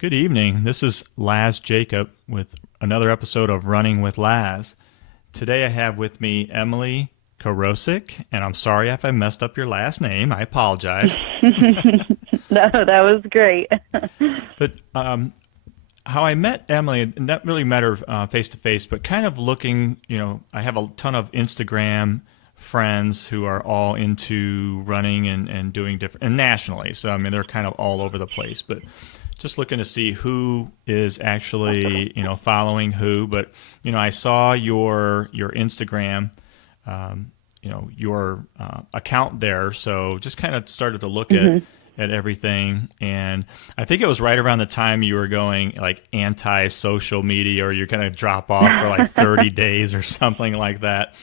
Good evening. This is Laz Jacob with another episode of Running with Laz. Today I have with me Emily Korosec, and I'm sorry if I messed up your last name. I apologize. No, that was great. But how I met Emily, and not really met her face to face, but kind of looking, I have a ton of Instagram friends who are all into running and doing different, and nationally. So, I mean, they're kind of all over the place, but just looking to see who is actually, following who. But, I saw your Instagram, your account there. So just kind of started to look at everything. And I think it was right around the time you were going like anti-social media, or you're going to drop off for like 30 days or something like that.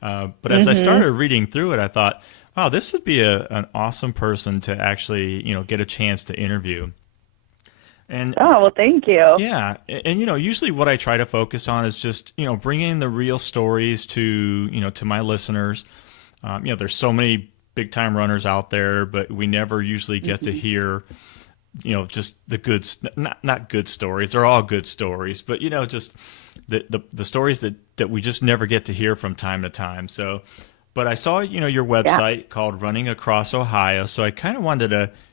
But as I started reading through it, I thought, wow, this would be an awesome person to actually, get a chance to interview. And Oh, well, thank you. yeah, and usually what I try to focus on is just bringing the real stories to my listeners. There's so many big time runners out there, but we never usually get to hear just the good, not good stories. They're all good stories, but just the stories that we just never get to hear from time to time. So, but I saw your Yeah. website called Running Across Ohio, so I kind of wanted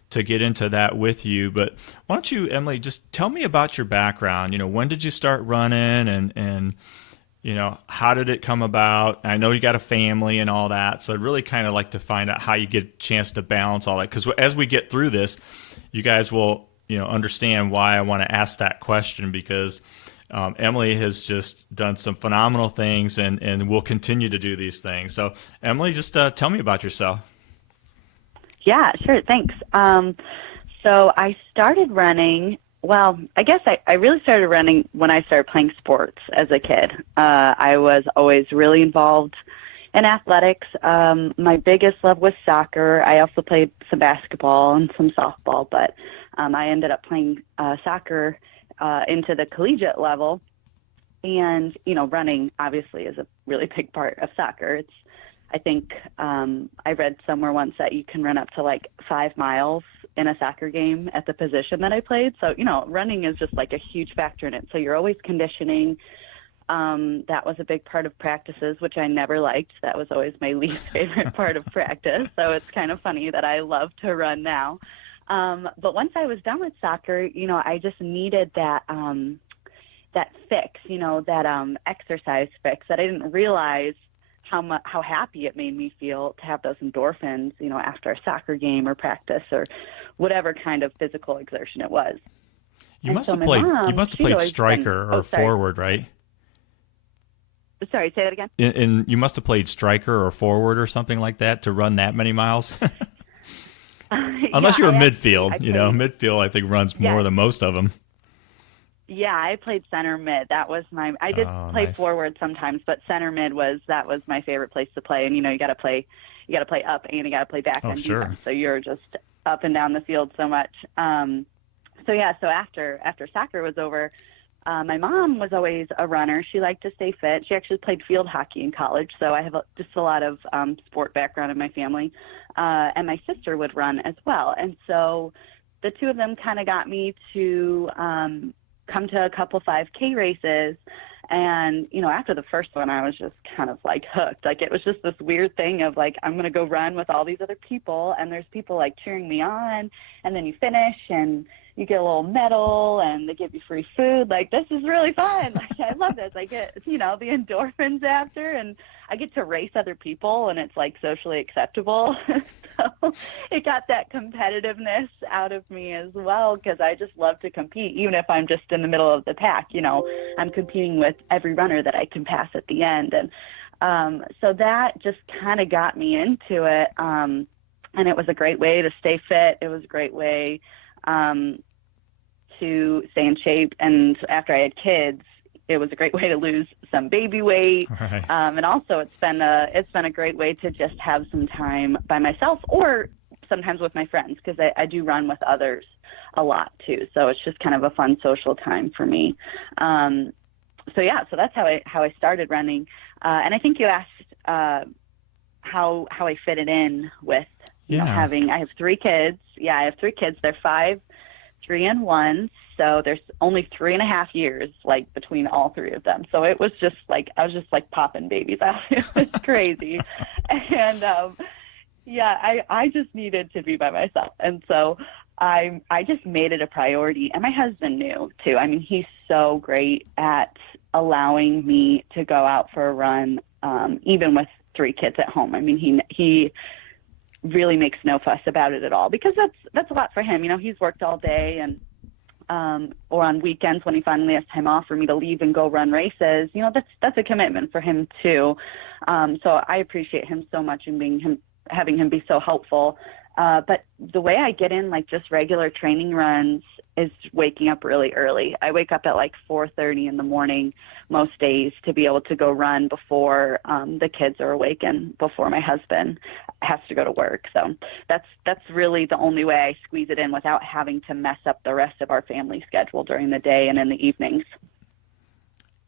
to get into that with you. But why don't you, Emily, just tell me about your background? When did you start running, and how did it come about? I know you got a family and all that, so I'd really kind of like to find out how you get a chance to balance all that. Because as we get through this, you guys will understand why I want to ask that question, because Emily has just done some phenomenal things and will continue to do these things. So Emily, just tell me about yourself. Yeah, sure. Thanks. So I started running. Well, I guess I really started running when I started playing sports as a kid. I was always really involved in athletics. My biggest love was soccer. I also played some basketball and some softball, but I ended up playing soccer into the collegiate level. And, running obviously is a really big part of soccer. I think I read somewhere once that you can run up to like 5 miles in a soccer game at the position that I played. So, running is just like a huge factor in it. So you're always conditioning. That was a big part of practices, which I never liked. That was always my least favorite part of practice. So it's kind of funny that I love to run now. But once I was done with soccer, I just needed that fix, that exercise fix that I didn't realize how happy it made me feel to have those endorphins, after a soccer game or practice or whatever kind of physical exertion it was. You And must so have my played. You mom, must have she'd played always been, striker or oh, sorry, forward, right? sorry, say that again. And you must have played striker or forward or something like that to run that many miles. Yeah, Unless you're midfield, I played, midfield I think runs more yes, than most of them. yeah, I played center mid. That was I did Oh, play nice. forward sometimes, but center mid was my favorite place to play. And, you got to play up and you got to play back Oh, on sure. defense. So you're just up and down the field so much. So yeah, so after soccer was over, my mom was always a runner. She liked to stay fit. She actually played field hockey in college, so I have just a lot of sport background in my family. And my sister would run as well. And so the two of them kind of got me to come to a couple 5K races. And, after the first one, I was just kind of like hooked. Like it was just this weird thing of like, I'm going to go run with all these other people, and there's people like cheering me on, and then you finish and you get a little medal and they give you free food. Like, this is really fun. Like, I love this. I get, the endorphins after, and I get to race other people, and it's like socially acceptable. So it got that competitiveness out of me as well, because I just love to compete, even if I'm just in the middle of the pack. I'm competing with every runner that I can pass at the end. And so that just kind of got me into it. And it was a great way to stay fit. It was a great way to stay in shape. And after I had kids, it was a great way to lose some baby weight. Right. And also it's been a great way to just have some time by myself, or sometimes with my friends, because I do run with others a lot too. So it's just kind of a fun social time for me. So yeah, so that's how I started running. And I think you asked how I fit it in with Yeah. I have 3 kids. Yeah, I have 3 kids. They're 5, 3 and 1. So there's only 3.5 years like between all three of them. So it was just like I was just like popping babies out. It was crazy. And yeah, I just needed to be by myself. And so I just made it a priority. And my husband knew too. I mean, he's so great at allowing me to go out for a run, even with 3 kids at home. I mean, he really makes no fuss about it at all, because that's a lot for him. You know, he's worked all day, and or on weekends when he finally has time off for me to leave and go run races, you know, that's a commitment for him too. So I appreciate him so much, and having him be so helpful. But the way I get in like just regular training runs is waking up really early. I wake up at like 4:30 in the morning most days to be able to go run before the kids are awake and before my husband has to go to work. So that's really the only way I squeeze it in without having to mess up the rest of our family schedule during the day and in the evenings.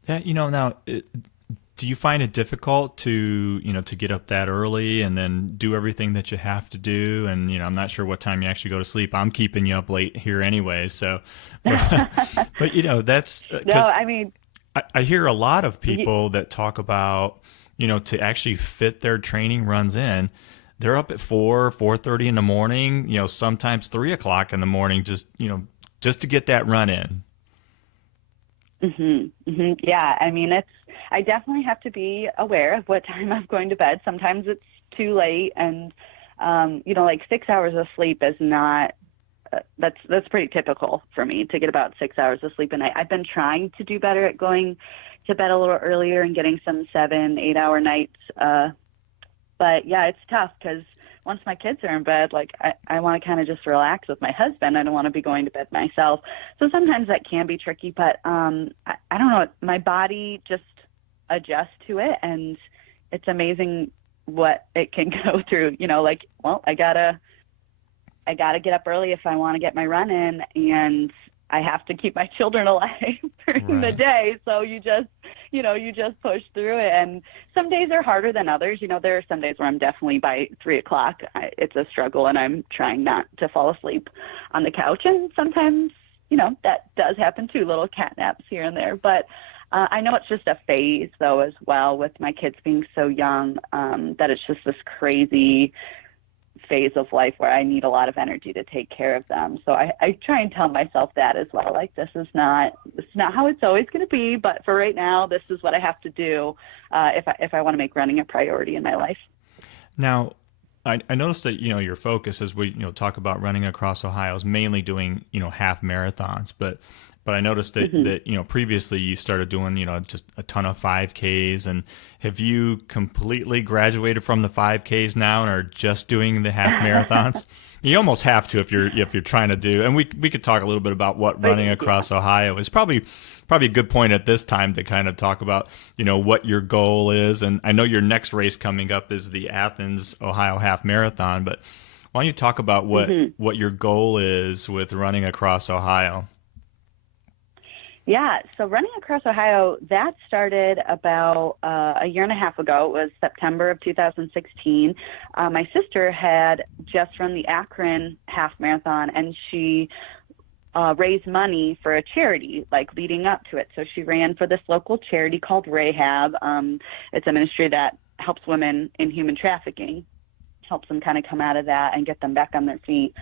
Yeah, now, do you find it difficult to, to get up that early and then do everything that you have to do? And, I'm not sure what time you actually go to sleep. I'm keeping you up late here anyway. So, but that's, No, I mean, I hear a lot of people that talk about, to actually fit their training runs in, they're up at 4:30 in the morning, sometimes 3 o'clock in the morning, just to get that run in. Yeah, I mean, I definitely have to be aware of what time I'm going to bed. Sometimes it's too late, and like 6 hours of sleep is not. That's pretty typical for me, to get about 6 hours of sleep a night. I've been trying to do better at going to bed a little earlier and getting some 7-8 hour nights. But yeah, it's tough, because once my kids are in bed, like I want to kind of just relax with my husband. I don't want to be going to bed myself. So sometimes that can be tricky, but I don't know. My body just adjusts to it, and it's amazing what it can go through. Like, well, I gotta get up early if I want to get my run in, and I have to keep my children alive during the day. So you just push through it. And some days are harder than others. There are some days where I'm definitely by 3 o'clock. It's a struggle, and I'm trying not to fall asleep on the couch. And sometimes, that does happen too, little cat naps here and there. But I know it's just a phase, though, as well, with my kids being so young, that it's just this crazy phase of life where I need a lot of energy to take care of them. So I try and tell myself that as well. Like, this is not how it's always going to be, but for right now, this is what I have to do if I want to make running a priority in my life. Now, I noticed that, your focus as we, talk about running across Ohio is mainly doing, half marathons, but I noticed that previously you started doing, just a ton of 5Ks. And have you completely graduated from the 5Ks now and are just doing the half marathons? You almost have to if you're trying to do. And we could talk a little bit about what running across Ohio is. Probably a good point at this time to kind of talk about, what your goal is. And I know your next race coming up is the Athens, Ohio Half Marathon, but why don't you talk about what your goal is with running across Ohio? Yeah, so running across Ohio, that started about a year and a half ago. It was September of 2016. My sister had just run the Akron half marathon, and she raised money for a charity, like leading up to it. So she ran for this local charity called Rahab. It's a ministry that helps women in human trafficking, helps them kind of come out of that and get them back on their feet.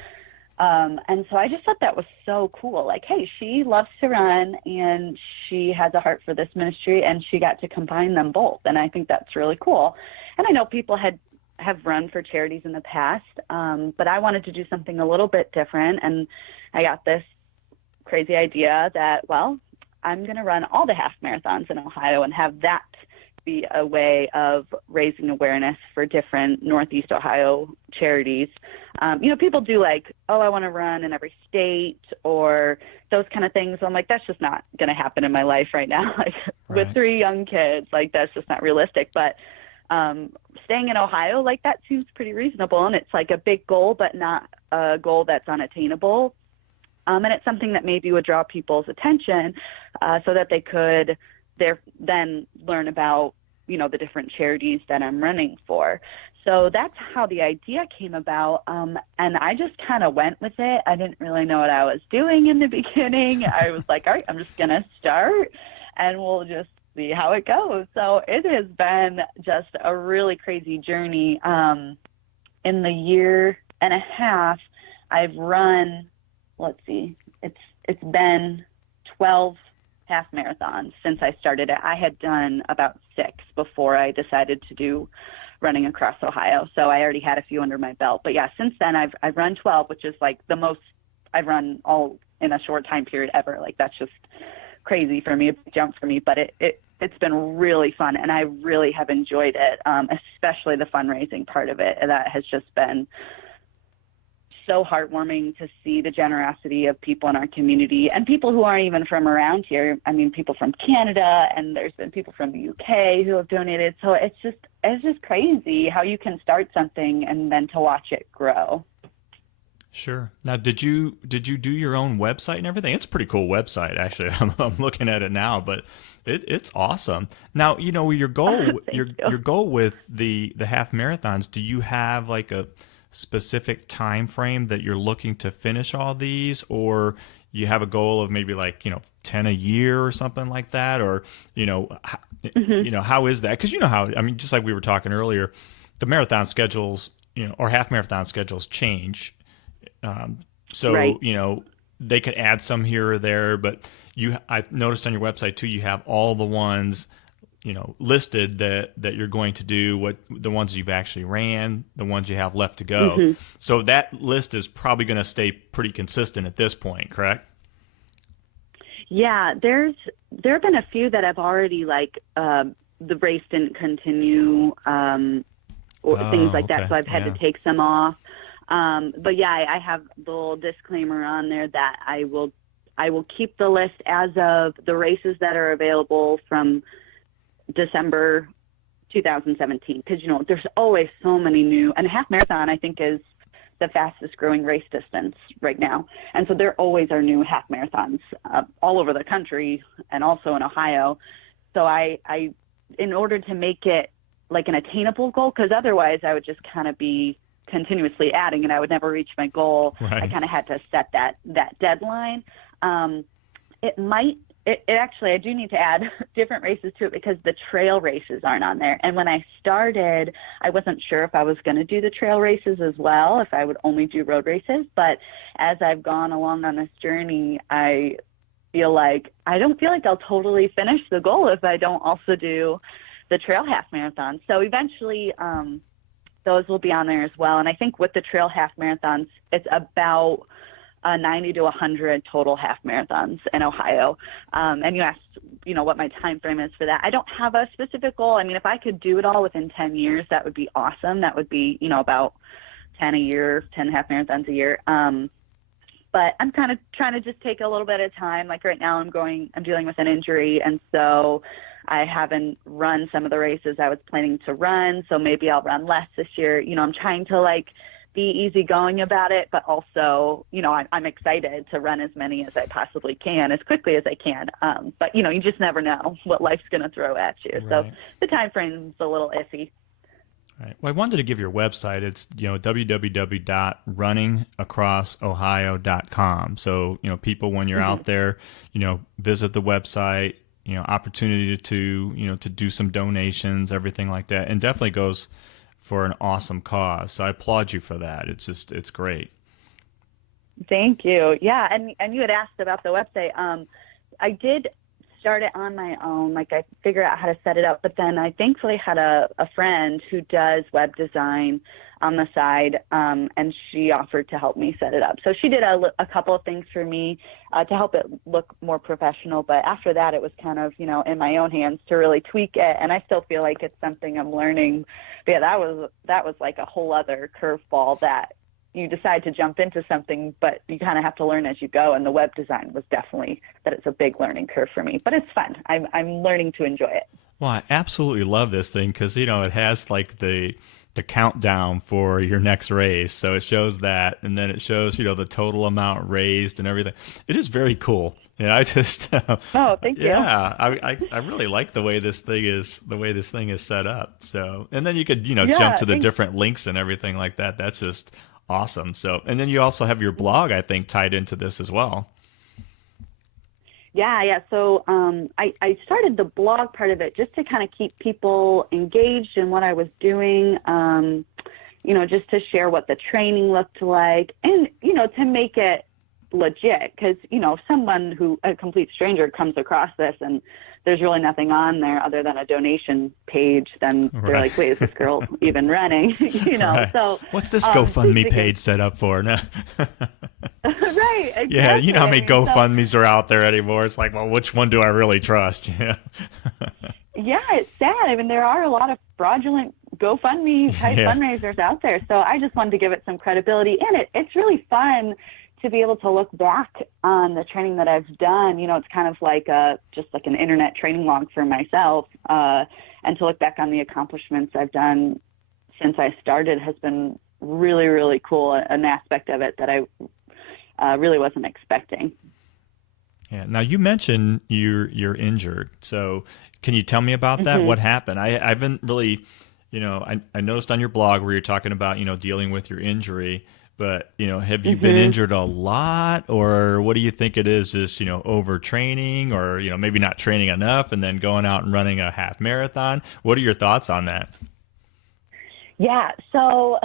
And so I just thought that was so cool. Like, hey, she loves to run and she has a heart for this ministry, and she got to combine them both. And I think that's really cool. And I know people have run for charities in the past, but I wanted to do something a little bit different. And I got this crazy idea that, well, I'm going to run all the half marathons in Ohio and have that be a way of raising awareness for different Northeast Ohio charities. People do like, oh, I want to run in every state or those kind of things. I'm like, that's just not going to happen in my life right now. Like, right. With 3 young kids, like, that's just not realistic. But staying in Ohio, like, that seems pretty reasonable. And it's like a big goal, but not a goal that's unattainable. And it's something that maybe would draw people's attention so that they could then learn about, the different charities that I'm running for. So that's how the idea came about. And I just kind of went with it. I didn't really know what I was doing in the beginning. I was like, all right, I'm just going to start and we'll just see how it goes. So it has been just a really crazy journey. In the year and a half, I've run, let's see, it's been 12 half marathons since I started it. I had done about 6 before I decided to do running across Ohio. So I already had a few under my belt. But yeah, since then I've run 12, which is like the most I've run all in a short time period ever. Like that's just crazy for me, a big jump for me. But it's been really fun, and I really have enjoyed it, especially the fundraising part of it. That has just been so heartwarming to see the generosity of people in our community and people who aren't even from around here. I mean, people from Canada, and there's been people from the UK who have donated. So it's just crazy how you can start something and then to watch it grow. Sure. Now, did you do your own website and everything? It's a pretty cool website, actually. I'm looking at it now, but it's awesome. Now, your goal your goal with the half marathons. Do you have like a specific time frame that you're looking to finish all these, or you have a goal of maybe like 10 a year or something like that, or how is that? Because how, I mean, just like we were talking earlier, the marathon schedules or half marathon schedules change. So right. They could add some here or there, but I've noticed on your website too, you have all the ones listed that you're going to do, what the ones you've actually ran, the ones you have left to go. Mm-hmm. So that list is probably going to stay pretty consistent at this point, correct? Yeah, there have been a few that have already the race didn't continue, or things like that. Okay. So I've had to take some off. But yeah, I have the little disclaimer on there that I will keep the list as of the races that are available from December 2017, because there's always so many new, and a half marathon I think is the fastest growing race distance right now, and so there always are new half marathons all over the country and also in Ohio. So I in order to make it like an attainable goal, because otherwise I would just kind of be continuously adding and I would never reach my goal. Right. I kind of had to set that deadline. It actually, I do need to add different races to it because the trail races aren't on there. And when I started, I wasn't sure if I was going to do the trail races as well, if I would only do road races. But as I've gone along on this journey, I don't feel like I'll totally finish the goal if I don't also do the trail half marathon. So eventually, those will be on there as well. And I think with the trail half marathons, it's about 90 to 100 total half marathons in Ohio. And you asked, what my time frame is for that. I don't have a specific goal. I mean, if I could do it all within 10 years, that would be awesome. That would be, about 10 a year, 10 half marathons a year. But I'm kind of trying to just take a little bit of time. Like right now I'm dealing with an injury. And so I haven't run some of the races I was planning to run. So maybe I'll run less this year. I'm trying to be easygoing about it, but also, I'm excited to run as many as I possibly can, as quickly as I can. But you just never know what life's going to throw at you. Right. So the time frame's a little iffy. Right. Well, I wanted to give your website. It's www.runningacrossohio.com. So people, when you're out there, visit the website. Opportunity to do some donations, everything like that, and definitely goes for an awesome cause. So I applaud you for that. It's great. Thank you. Yeah, and you had asked about the website. I did start it on my own. I figured out how to set it up, but then I thankfully had a friend who does web design on the side, and she offered to help me set it up. So she did a couple of things for me to help it look more professional. But after that, it was kind of, in my own hands to really tweak it. And I still feel like it's something I'm learning. But yeah, that was like a whole other curveball that you decide to jump into something, but you kind of have to learn as you go. And the web design was definitely it's a big learning curve for me, but it's fun. I'm learning to enjoy it. Well, I absolutely love this thing because, it has like the the countdown for your next race. So it shows that, and then it shows, the total amount raised and everything. It is very cool. Yeah, I just, Oh, thank you. yeah, I really like the way this thing is set up. So, and then you could, jump Yeah, to the thanks. different links and everything like that. That's just awesome. So, and then you also have your blog, I think, tied into this as well. Yeah, yeah. So I started the blog part of it just to kind of keep people engaged in what I was doing, just to share what the training looked like and, to make it legit. Because, if a complete stranger comes across this and there's really nothing on there other than a donation page, then they're Right. like, wait, is this girl even running? Right. So What's this just GoFundMe because, page set up for? No. right, Yeah, you know exactly. how I many mean, so GoFundMes are out there anymore? It's like, well, which one do I really trust? Yeah. yeah, it's sad. I mean, there are a lot of fraudulent GoFundMe type Yeah. fundraisers out there. So I just wanted to give it some credibility. And it's really fun to be able to look back on the training that I've done. It's kind of like just like an internet training log for myself. And to look back on the accomplishments I've done since I started has been really, really cool. An aspect of it that I really wasn't expecting. Yeah. Now you mentioned you're injured. So can you tell me about that? hmm What happened? I haven't really, I noticed on your blog where you're talking about, dealing with your injury, but, have you been hmm injured a lot, or what do you think it is? Just, overtraining, or, maybe not training enough and then going out and running a half marathon. What are your thoughts on that? Yeah. So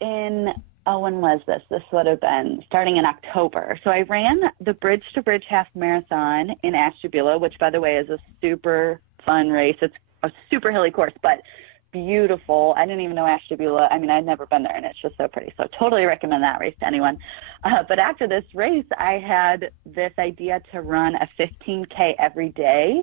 in when was this? This would have been starting in October. So I ran the Bridge to Bridge half marathon in Ashtabula, which, by the way, is a super fun race. It's a super hilly course, but beautiful. I didn't even know Ashtabula. I mean, I'd never been there, and it's just so pretty. So totally recommend that race to anyone. But after this race, I had this idea to run a 15K every day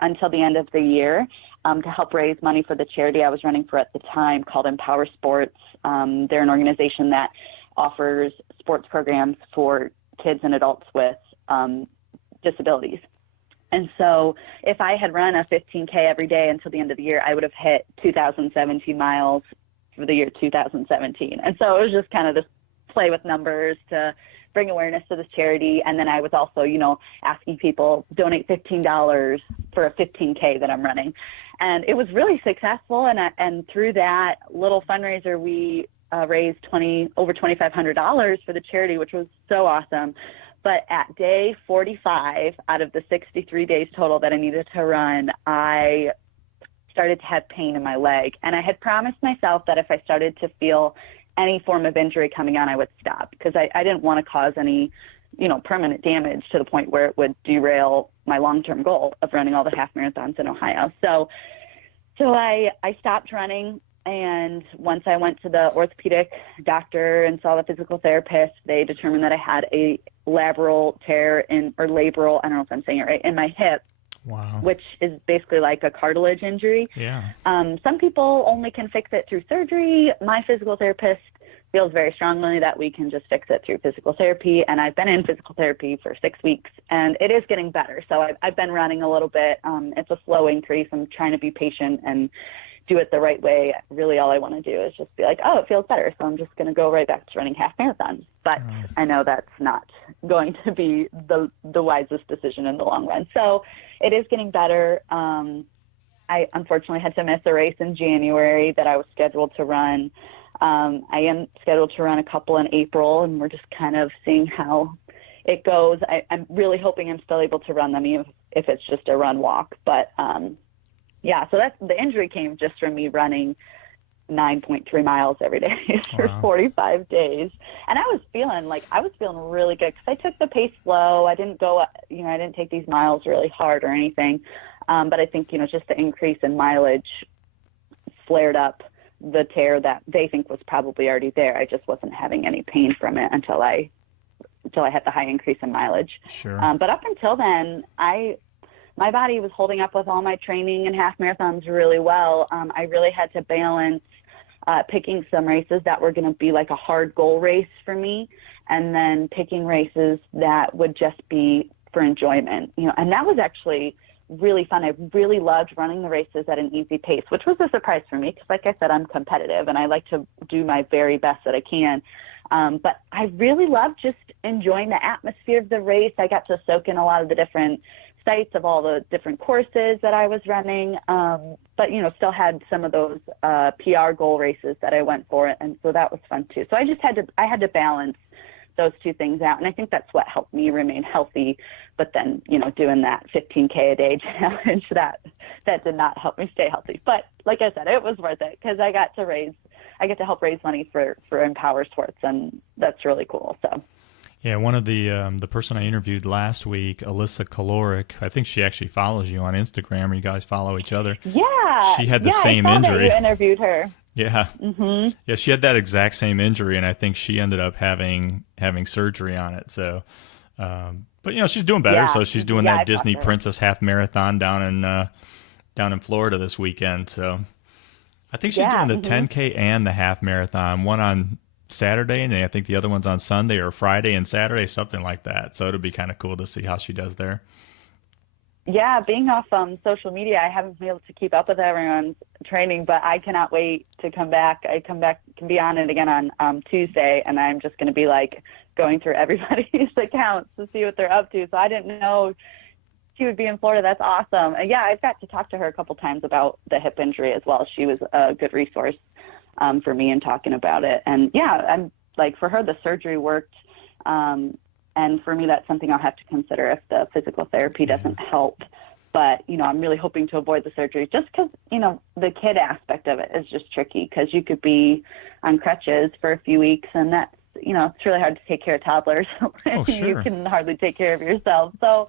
until the end of the year, to help raise money for the charity I was running for at the time, called Empower Sports. They're an organization that offers sports programs for kids and adults with disabilities. And so if I had run a 15K every day until the end of the year, I would have hit 2,017 miles for the year 2017. And so it was just kind of this play with numbers to bring awareness to this charity. And then I was also, asking people, donate $15 for a 15K that I'm running. And it was really successful. And through that little fundraiser, we raised over $2,500 for the charity, which was so awesome. But at day 45 out of the 63 days total that I needed to run, I started to have pain in my leg. And I had promised myself that if I started to feel any form of injury coming on, I would stop, because I didn't want to cause any, permanent damage to the point where it would derail my long-term goal of running all the half marathons in Ohio. So I stopped running. And once I went to the orthopedic doctor and saw the physical therapist, they determined that I had a labral tear or labral, I don't know if I'm saying it right, in my hip, Wow. which is basically like a cartilage injury. Yeah. Some people only can fix it through surgery. My physical therapist feels very strongly that we can just fix it through physical therapy. And I've been in physical therapy for 6 weeks, and it is getting better. So I've been running a little bit. It's a slow increase. I'm trying to be patient and do it the right way. Really, all I want to do is just be like, oh, it feels better, so I'm just going to go right back to running half marathons. But I know that's not going to be the wisest decision in the long run. So it is getting better. I unfortunately had to miss a race in January that I was scheduled to run. I am scheduled to run a couple in April, and we're just kind of seeing how it goes. I'm really hoping I'm still able to run them, even if it's just a run walk. But yeah, so the injury came just from me running 9.3 miles every day for Wow. 45 days. And I was feeling really good, because I took the pace slow. I didn't I didn't take these miles really hard or anything. But I think, just the increase in mileage flared up the tear that they think was probably already there. I just wasn't having any pain from it until I had the high increase in mileage. Sure. But up until then, my body was holding up with all my training and half marathons really well. I really had to balance picking some races that were going to be like a hard goal race for me, and then picking races that would just be for enjoyment. And that was actually really fun. I really loved running the races at an easy pace, which was a surprise for me because, like I said, I'm competitive and I like to do my very best that I can. But I really loved just enjoying the atmosphere of the race. I got to soak in a lot of the different sights of all the different courses that I was running. But, still had some of those PR goal races that I went for. And so that was fun too. So I had to balance those two things out. And I think that's what helped me remain healthy. But then, doing that 15K a day challenge, that did not help me stay healthy. But like I said, it was worth it because I get to help raise money for Empower Sports, and that's really cool. So. Yeah, one of the person I interviewed last week, Emily Korosec, I think she actually follows you on Instagram, or you guys follow each other. Yeah. She had the same I saw injury. That you interviewed her. Yeah. Mm-hmm. Yeah, she had that exact same injury, and I think she ended up having surgery on it. So, but she's doing better. Yeah. So she's doing Yeah, that I Disney talked to her. Princess Half Marathon down in Florida this weekend. So I think she's doing the 10K and the half marathon, one on Saturday, and I think the other one's on Sunday or Friday and Saturday, something like that. So it'll be kind of cool to see how she does there. Yeah, being off social media, I haven't been able to keep up with everyone's training, but I cannot wait to come back. Can be on it again on Tuesday, and I'm just going to be like going through everybody's accounts to see what they're up to. So I didn't know she would be in Florida. That's awesome. And yeah, I've got to talk to her a couple times about the hip injury as well. She was a good resource for me in talking about it. And yeah, I'm like, for her, the surgery worked. And for me, that's something I'll have to consider if the physical therapy doesn't help. But, I'm really hoping to avoid the surgery just because, the kid aspect of it is just tricky because you could be on crutches for a few weeks and that's, it's really hard to take care of toddlers. Oh, sure. You can hardly take care of yourself. So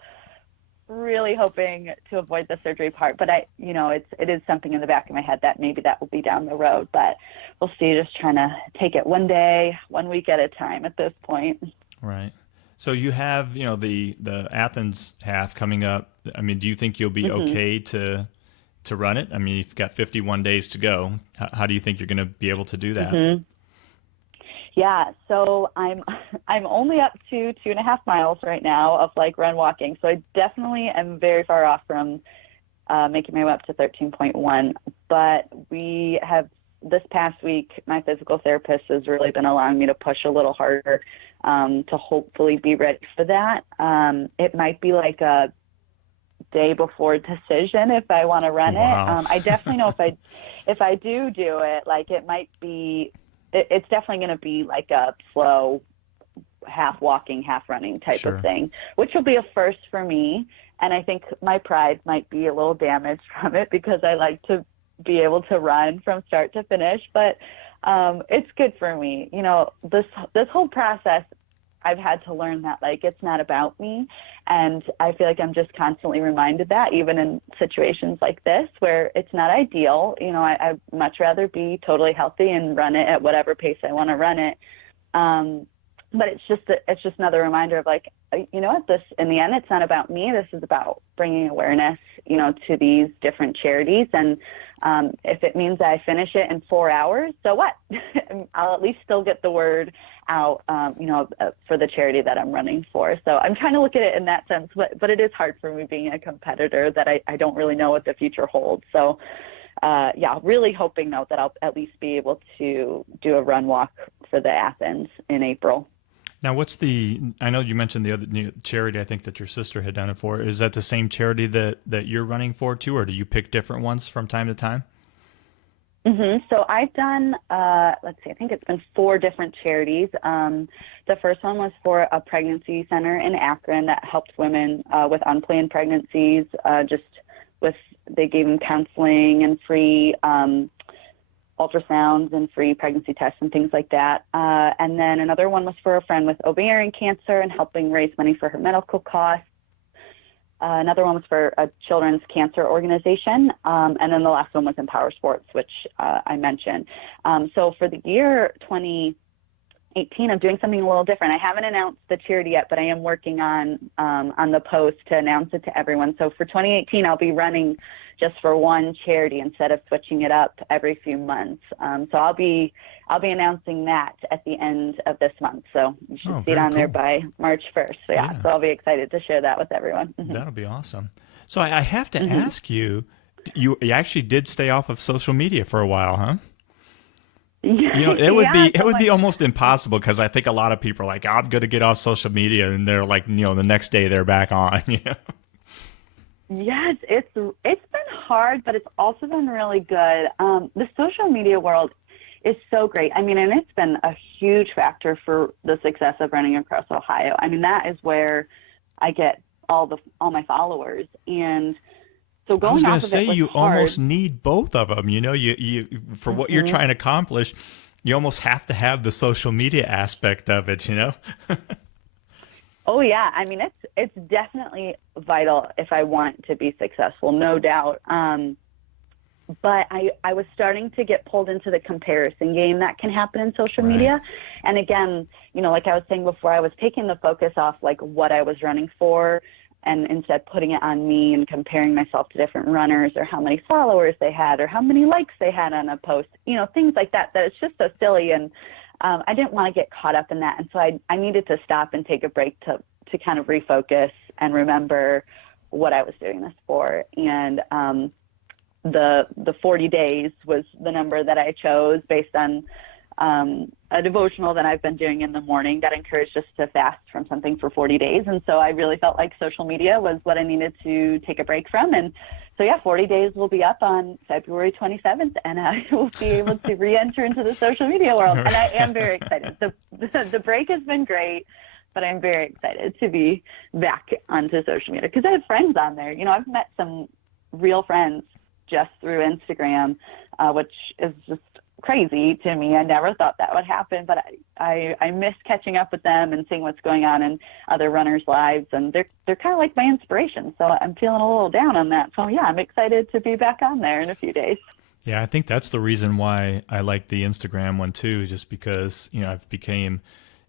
really hoping to avoid the surgery part. But it is something in the back of my head that maybe that will be down the road. But we'll see, just trying to take it one day, 1 week at a time at this point. Right. So you have, the Athens half coming up. I mean, do you think you'll be okay to run it? I mean, you've got 51 days to go. How do you think you're going to be able to do that? Mm-hmm. Yeah, so I'm only up to 2.5 miles right now of run walking. So I definitely am very far off from making my way up to 13.1. But we have this past week, my physical therapist has really been allowing me to push a little harder to hopefully be ready for that. It might be like a day before decision if I want to run it. I definitely know if I do it, it might be. It's definitely going to be like a slow, half walking, half running type of thing, which will be a first for me. And I think my pride might be a little damaged from it because I like to be able to run from start to finish. But it's good for me. This whole process, I've had to learn that it's not about me. And I feel like I'm just constantly reminded that even in situations like this where it's not ideal, I'd much rather be totally healthy and run it at whatever pace I want to run it. But it's just another reminder of this, in the end, it's not about me. This is about bringing awareness, to these different charities. And if it means that I finish it in 4 hours, so what? I'll at least still get the word out, for the charity that I'm running for. So I'm trying to look at it in that sense, but it is hard for me being a competitor that I don't really know what the future holds. So, really hoping though that I'll at least be able to do a run walk for the Athens in April. Now, I know you mentioned the other charity, I think, that your sister had done it for. Is that the same charity that you're running for too, or do you pick different ones from time to time? Mm-hmm. So I've done, I think it's been 4 different charities. The first one was for a pregnancy center in Akron that helped women with unplanned pregnancies, they gave them counseling and free ultrasounds and free pregnancy tests and things like that. And then another one was for a friend with ovarian cancer and helping raise money for her medical costs. Another one was for a children's cancer organization. And then the last one was Empower Sports, which I mentioned. So for the year 2018, I'm doing something a little different. I haven't announced the charity yet, but I am working on the post to announce it to everyone. So for 2018, I'll be running just for one charity instead of switching it up every few months. So I'll be announcing that at the end of this month. So you should see it on there by March 1st. So so I'll be excited to share that with everyone. Mm-hmm. That'll be awesome. So I have to Hmm. ask you, you actually did stay off of social media for a while, huh? You know, Yeah. it So would my be almost impossible because I think a lot of people are like, "Oh, I'm going to get off social media," and they're like, the next day they're back on. You know? Yes, it's been hard, but it's also been really good. The social media world is so great. I mean, and it's been a huge factor for the success of running across Ohio. I mean, that is where I get all my followers, and so I was going going off to of say it was you almost hard. need both of them. You know, you for what you're Hmm. trying to accomplish, you almost have to have the social media aspect of it. You know? Oh yeah, I mean it's definitely vital if I want to be successful, no doubt. But I was starting to get pulled into the comparison game that can happen in social Right. media. And again, like I was saying before, I was taking the focus off like what I was running for and instead putting it on me and comparing myself to different runners or how many followers they had or how many likes they had on a post, things like that, that it's just so silly. And I didn't want to get caught up in that. And so I needed to stop and take a break to kind of refocus and remember what I was doing this for. And the 40 days was the number that I chose based on a devotional that I've been doing in the morning that encouraged us to fast from something for 40 days. And so I really felt like social media was what I needed to take a break from. And so, yeah, 40 days will be up on February 27th, and I will be able to re-enter into the social media world. And I am very excited. The break has been great, but I'm very excited to be back onto social media because I have friends on there. I've met some real friends just through Instagram, which is just crazy to me. I never thought that would happen, but I miss catching up with them and seeing what's going on in other runners' lives, and they're kind of like my inspiration. So I'm feeling a little down on that. So yeah, I'm excited to be back on there in a few days. Yeah, I think that's the reason why I like the Instagram one too, just because, I've became,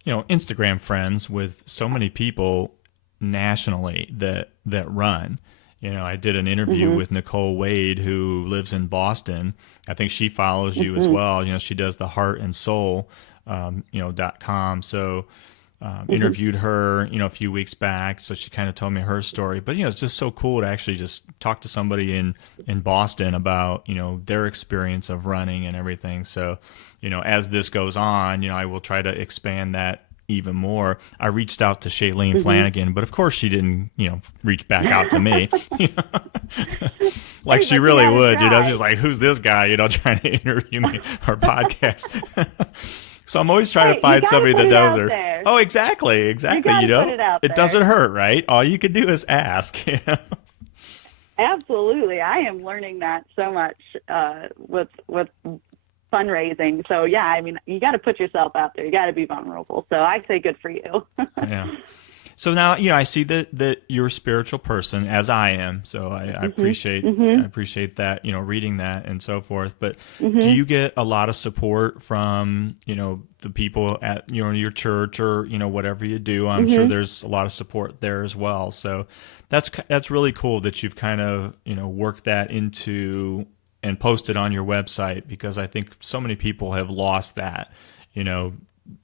Instagram friends with so many people nationally that run. I did an interview Mhm. with Nicole Wade who lives in Boston. I think she follows you as Mhm. well. She does the Heart and Soul, .com. So Mhm. interviewed her, a few weeks back. So she kind of told me her story. But it's just so cool to actually just talk to somebody in Boston about their experience of running and everything. So as this goes on, I will try to expand that even more. I reached out to Shailene Mhm. Flanagan, but of course she didn't reach back out to me. Like Hey, she but you really got to would. She's try. like, who's this guy? Trying to interview me or podcast. So I'm always trying to Hey, you find got to somebody put that it knows out her. there. Oh, exactly, You exactly. got to put it out It doesn't there. hurt, right? All you can do is ask. Absolutely. I am learning that so much with fundraising. So yeah, I mean, you got to put yourself out there. You got to be vulnerable. So I say good for you. Yeah. So now, I see that you're a spiritual person, as I am. So Mhm. I Mhm. appreciate that, reading that and so forth. But do Mhm. you get a lot of support from, the people at, your church or, whatever you do? I'm sure Mhm. there's a lot of support there as well. So that's really cool that you've kind of, worked that into and posted on your website, because I think so many people have lost that, you know,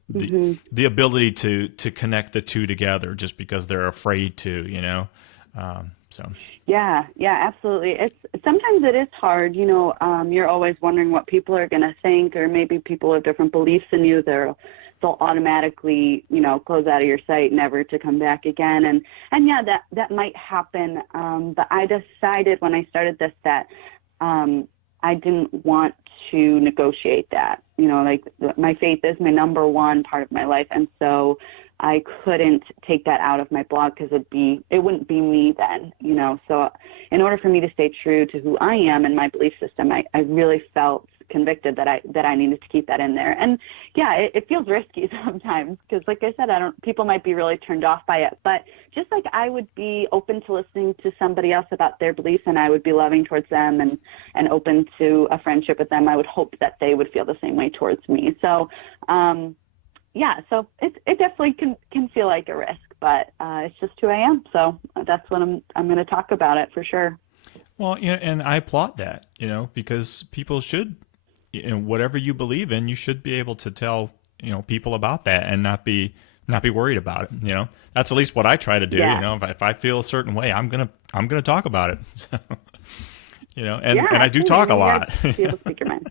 the Mhm. the ability to connect the two together just because they're afraid to, so Yeah, yeah, absolutely. It's sometimes it is hard, you're always wondering what people are going to think, or maybe people have different beliefs in you. They'll automatically, close out of your sight, never to come back again. And yeah, that might happen. But I decided when I started this that I didn't want to negotiate that. Like my faith is my number one part of my life, and so I couldn't take that out of my blog because it wouldn't be me then. So in order for me to stay true to who I am and my belief system, I really felt convicted that I needed to keep that in there. And yeah, it feels risky sometimes because, like I said, people might be really turned off by it, but just like I would be open to listening to somebody else about their beliefs, and I would be loving towards them and open to a friendship with them, I would hope that they would feel the same way towards me. So, yeah, so it definitely can feel like a risk, but it's just who I am. So that's what I'm going to talk about it for sure. well, and I applaud that, because people should, whatever you believe in, you should be able to tell, people about that and not be not be worried about it. That's at least what I try to do. Yeah. If I feel a certain way, I'm gonna talk about it. So, Yeah, and I do absolutely. talk a You lot. gotta be able to speak your mind.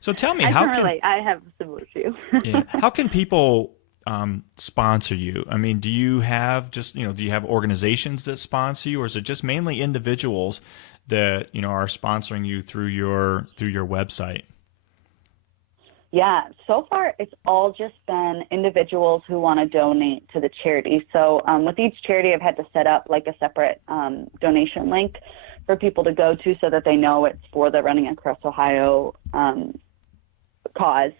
So tell me, I how can can relate. I have similar too. yeah, how can people sponsor you? I mean, do you have do you have organizations that sponsor you, or is it just mainly individuals that are sponsoring you through your website? Yeah, so far it's all just been individuals who want to donate to the charity. So with each charity, I've had to set up like a separate donation link for people to go to so that they know it's for the Running Across Ohio cause.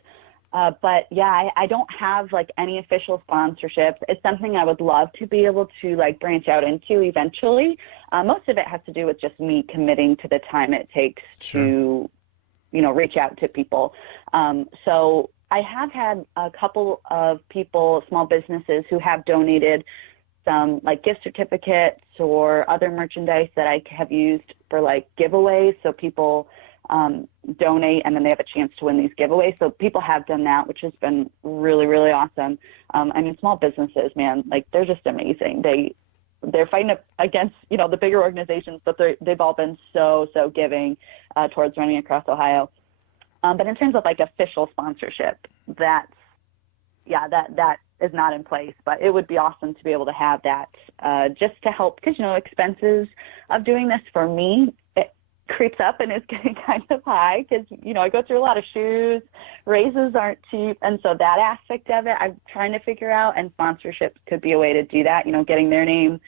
But yeah, I don't have like any official sponsorships. It's something I would love to be able to like branch out into eventually. Most of it has to do with just me committing to the time it takes to reach out to people. So I have had a couple of people, small businesses, who have donated some like gift certificates or other merchandise that I have used for like giveaways. So people donate and then they have a chance to win these giveaways. So people have done that, which has been really, really awesome. I mean, small businesses, man, like they're just amazing. They're fighting against, the bigger organizations, but they've all been so giving towards Running Across Ohio. But in terms of like official sponsorship, that is not in place, but it would be awesome to be able to have that just to help, because, expenses of doing this for me, it creeps up and is getting kind of high because, I go through a lot of shoes, raises aren't cheap. And so that aspect of it, I'm trying to figure out, and sponsorship could be a way to do that, getting their name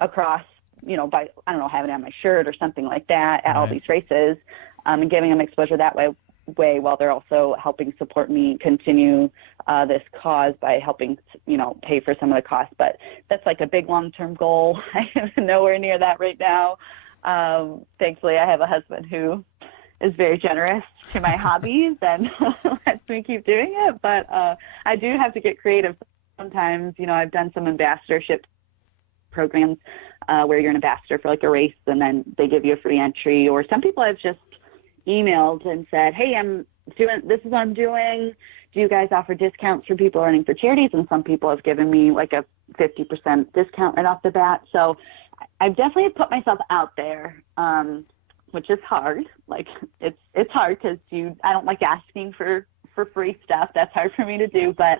across, by, I don't know, having it on my shirt or something like that at all these races, and giving them exposure that way while they're also helping support me continue this cause by helping, pay for some of the costs. But that's like a big long-term goal. I am nowhere near that right now. Thankfully, I have a husband who is very generous to my hobbies and lets me keep doing it. But I do have to get creative sometimes. I've done some ambassadorship programs where you're an ambassador for like a race and then they give you a free entry, or some people have just emailed and said, hey, this is what I'm doing. Do you guys offer discounts for people running for charities? And some people have given me like a 50% discount right off the bat. So I've definitely put myself out there, which is hard. Like it's hard because I don't like asking for free stuff. That's hard for me to do. But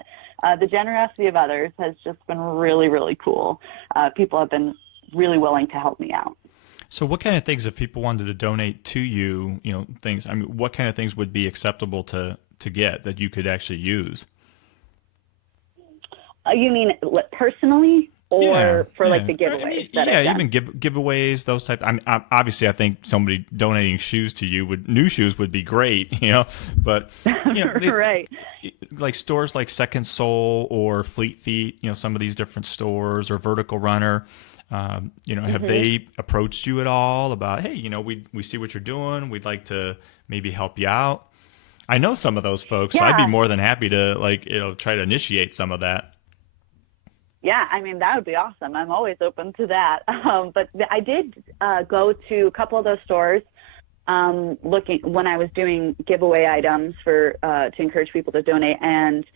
the generosity of others has just been really, really cool. People have been really willing to help me out. So what kind of things, if people wanted to donate to you, things, I mean, what kind of things would be acceptable to get that you could actually use? You mean personally or for like the giveaways? I mean, that I've done? even giveaways, those type. I mean, obviously, I think somebody donating shoes to you new shoes would be great, but right. Like stores like Second Soul or Fleet Feet, some of these different stores, or Vertical Runner. Have they approached you at all about, hey, we see what you're doing, we'd like to maybe help you out? I know some of those folks, so I'd be more than happy to try to initiate some of that. Yeah, I mean, that would be awesome. I'm always open to that. But I did go to a couple of those stores looking when I was doing giveaway items for to encourage people to donate, and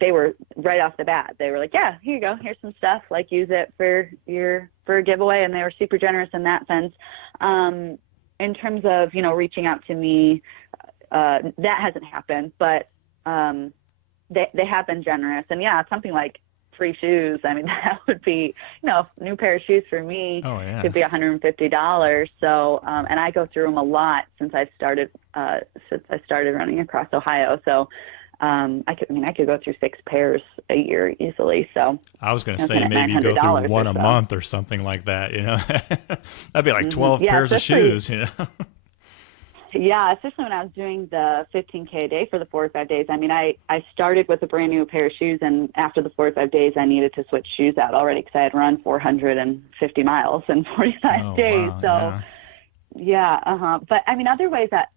they were right off the bat. They were like, yeah, here you go. Here's some stuff. Like, use it for a giveaway. And they were super generous in that sense. In terms of, reaching out to me, that hasn't happened, but they have been generous. And yeah, something like free shoes. I mean, that would be, a new pair of shoes for me could be $150. So, and I go through them a lot since I started running across Ohio. So, I could go through 6 pairs a year easily. So I was going to say maybe you go through one a month or something like that. That'd be like 12 pairs of shoes. Yeah, especially when I was doing the 15K a day for the 4 or 5 days. I mean, I started with a brand new pair of shoes, and after the 4 or 5 days, I needed to switch shoes out already because I had run 450 miles in 45 days. Wow, so But I mean, other ways that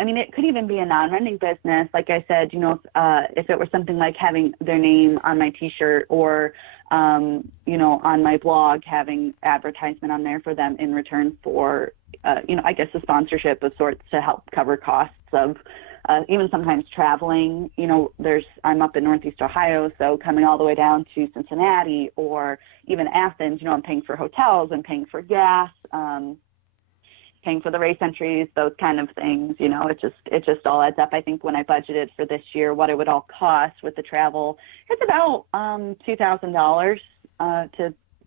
it could even be a non-running business. Like I said, if it were something like having their name on my T-shirt or, on my blog, having advertisement on there for them in return for, I guess a sponsorship of sorts to help cover costs of even sometimes traveling. I'm up in Northeast Ohio, so coming all the way down to Cincinnati or even Athens, I'm paying for hotels and paying for gas, paying for the race entries, those kind of things. It just all adds up. I think when I budgeted for this year, what it would all cost with the travel, it's about $2,000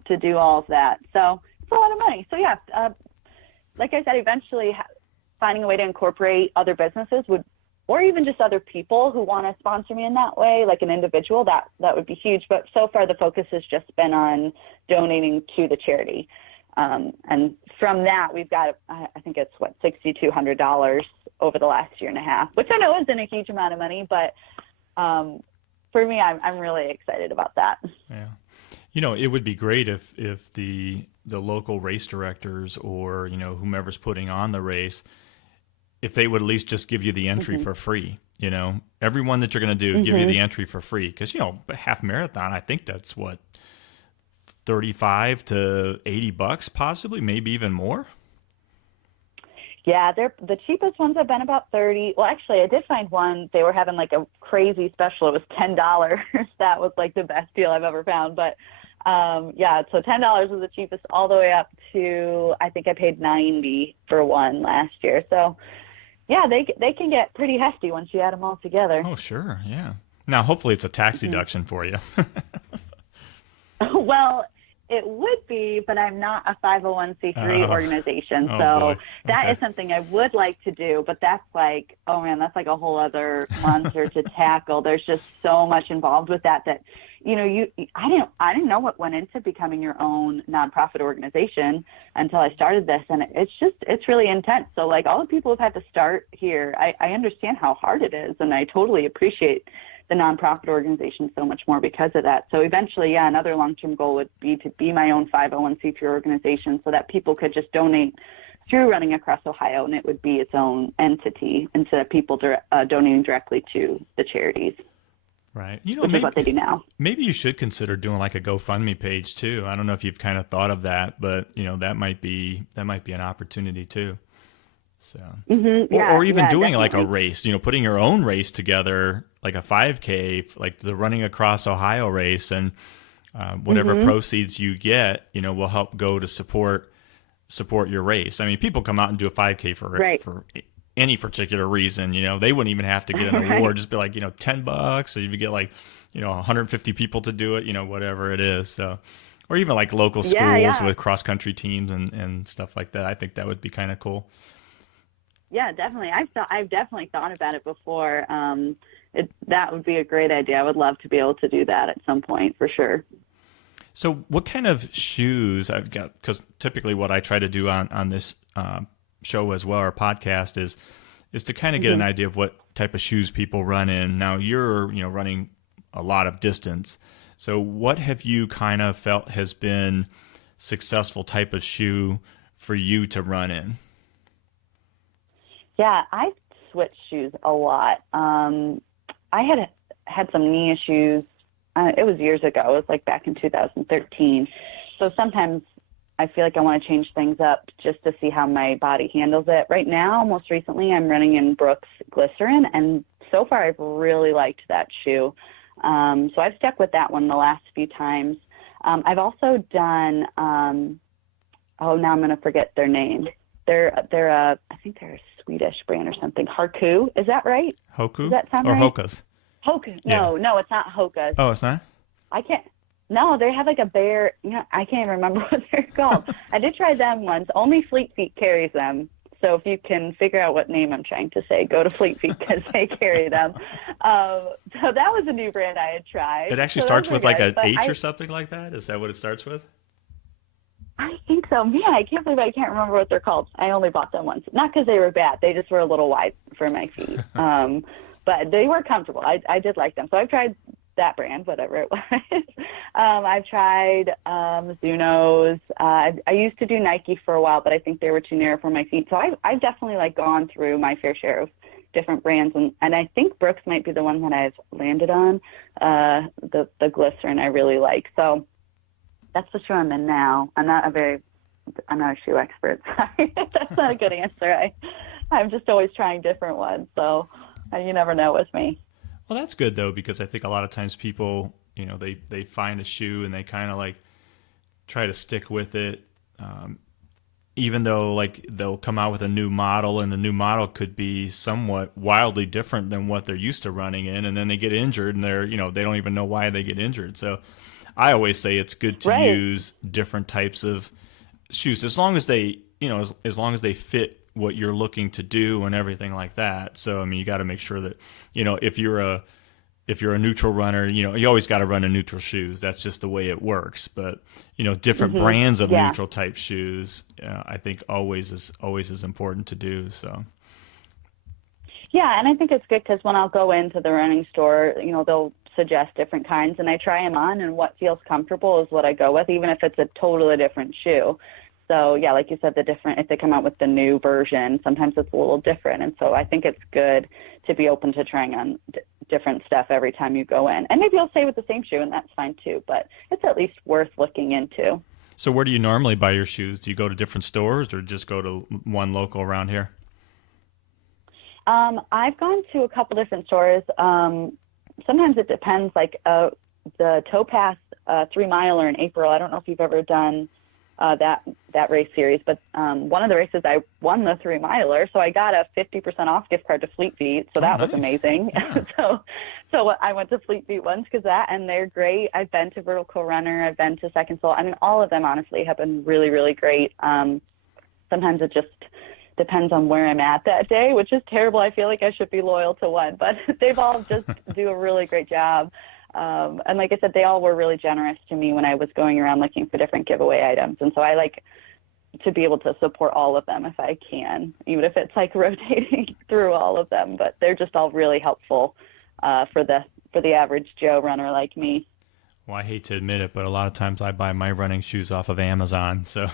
to do all of that. So it's a lot of money. So yeah, like I said, eventually finding a way to incorporate other businesses or even just other people who want to sponsor me in that way, like an individual, that would be huge. But so far the focus has just been on donating to the charity. And from that, we've got, I think it's $6,200 over the last year and a half, which I know isn't a huge amount of money, but for me, I'm really excited about that. Yeah. It would be great if the local race directors or, whomever's putting on the race, if they would at least just give you the entry for free. Everyone that you're going to do, give you the entry for free. Because, half marathon, I think that's what, $35 to $80 possibly, maybe even more. Yeah, the cheapest ones have been about 30. Well, actually, I did find one. They were having like a crazy special. It was $10. That was like the best deal I've ever found. But yeah, so $10 was the cheapest, all the way up to, I think I paid $90 for one last year. So yeah, they can get pretty hefty once you add them all together. Oh, sure, yeah. Now, hopefully, it's a tax deduction for you. Well, it would be, but I'm not a 501c3 organization. So that is something I would like to do, but that's like, oh man, that's like a whole other monster to tackle. There's just so much involved with that I didn't know what went into becoming your own nonprofit organization until I started this. And it's really intense. So like all the people who've had to start here, I understand how hard it is. And I totally appreciate the nonprofit organization so much more because of that. So eventually, yeah, another long-term goal would be to be my own 501c3 organization so that people could just donate through Running Across Ohio, and it would be its own entity instead of people donating directly to the charities. Right. Which is what they do now. Maybe you should consider doing like a GoFundMe page too. I don't know if you've kind of thought of that, but that might be an opportunity too. So, or even doing definitely. Like a race, putting your own race together, like a 5K, like the Running Across Ohio race, and whatever proceeds you get, will help go to support your race. I mean, people come out and do a 5K for any particular reason. They wouldn't even have to get an award, just be like, $10, so you get like, 150 people to do it, whatever it is. So, or even like local schools with cross country teams and stuff like that. I think that would be kind of cool. Yeah, definitely. I've definitely thought about it before. That would be a great idea. I would love to be able to do that at some point for sure. So what kind of shoes I've got, because typically what I try to do on this show as well, our podcast, is to kind of get an idea of what type of shoes people run in. Now you're, running a lot of distance. So what have you kind of felt has been successful type of shoe for you to run in? Yeah, I've switched shoes a lot. I had some knee issues. It was years ago. It was like back in 2013. So sometimes I feel like I want to change things up just to see how my body handles it. Right now, most recently, I'm running in Brooks Glycerin, and so far I've really liked that shoe. So I've stuck with that one the last few times. I've also done, now I'm going to forget their name. I think they're a Swedish brand or something. Harku, is that right? Hoku? Does that sound or right? Hokas? Hoku. No, it's not Hokas. Oh, it's not? I can't. No, they have like a bear. I can't remember what they're called. I did try them once. Only Fleet Feet carries them. So if you can figure out what name I'm trying to say, go to Fleet Feet because they carry them. So that was a new brand I had tried. It actually starts with like an H or something like that? Is that what it starts with? I think so. Man, I can't believe I can't remember what they're called. I only bought them once. Not because they were bad. They just were a little wide for my feet. But they were comfortable. I did like them. So I've tried that brand, whatever it was. I've tried Zunos. I used to do Nike for a while, but I think they were too narrow for my feet. So I've definitely like gone through my fair share of different brands, and I think Brooks might be the one that I've landed on. The Glycerin I really like. So that's the shoe I'm in now. I'm not a shoe expert. Sorry, that's not a good answer. I'm just always trying different ones. So. You never know with me. Well, that's good though, because I think a lot of times people, they find a shoe and they kind of like try to stick with it. Even though like they'll come out with a new model and the new model could be somewhat wildly different than what they're used to running in, and then they get injured and they don't even know why they get injured. So I always say it's good to Right. use different types of shoes as long as they, as long as they fit what you're looking to do and everything like that. So I mean, you got to make sure that, if you're a neutral runner, you always got to run in neutral shoes. That's just the way it works. But different brands of Yeah. neutral type shoes, I think always is important to do. So Yeah, and I think it's good because when I'll go into the running store, they'll suggest different kinds, and I try them on, and what feels comfortable is what I go with, even if it's a totally different shoe. So yeah, like you said, if they come out with the new version, sometimes it's a little different, and so I think it's good to be open to trying on different stuff every time you go in. And maybe I'll stay with the same shoe, and that's fine too. But it's at least worth looking into. so where do you normally buy your shoes? Do you go to different stores or just go to one local around here? I've gone to a couple different stores. Sometimes it depends. Like the Towpath 3 miler in April. I don't know if you've ever done that race series, but one of the races I won the 3 miler, so I got a 50% off gift card to Fleet Feet. So that was nice. amazing. Yeah. So I went to Fleet Feet once because and they're great. I've been to Vertical Runner. I've been to Second Soul. I mean, all of them honestly have been really, really great. Sometimes it just depends on where I'm at that day, which is terrible. I feel like I should be loyal to one, but they've all just do a really great job. And like I said, they all were really generous to me when I was going around looking for different giveaway items. And so I like to be able to support all of them if I can, even if it's like rotating through all of them. But they're just all really helpful for the average Joe runner like me. Well, I hate to admit it, but a lot of times I buy my running shoes off of Amazon. So,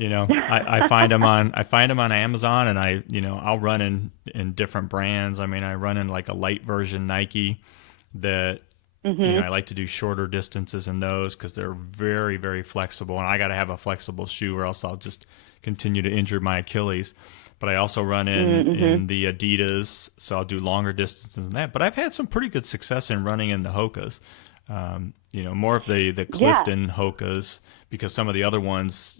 I find them on Amazon, and I'll run in different brands. I mean, I run in like a light version Nike that, I like to do shorter distances in those because they're very, very flexible, and I got to have a flexible shoe or else I'll just continue to injure my Achilles. But I also run in the Adidas, so I'll do longer distances than that. But I've had some pretty good success in running in the Hokas. More of the Clifton Hokas, because some of the other ones,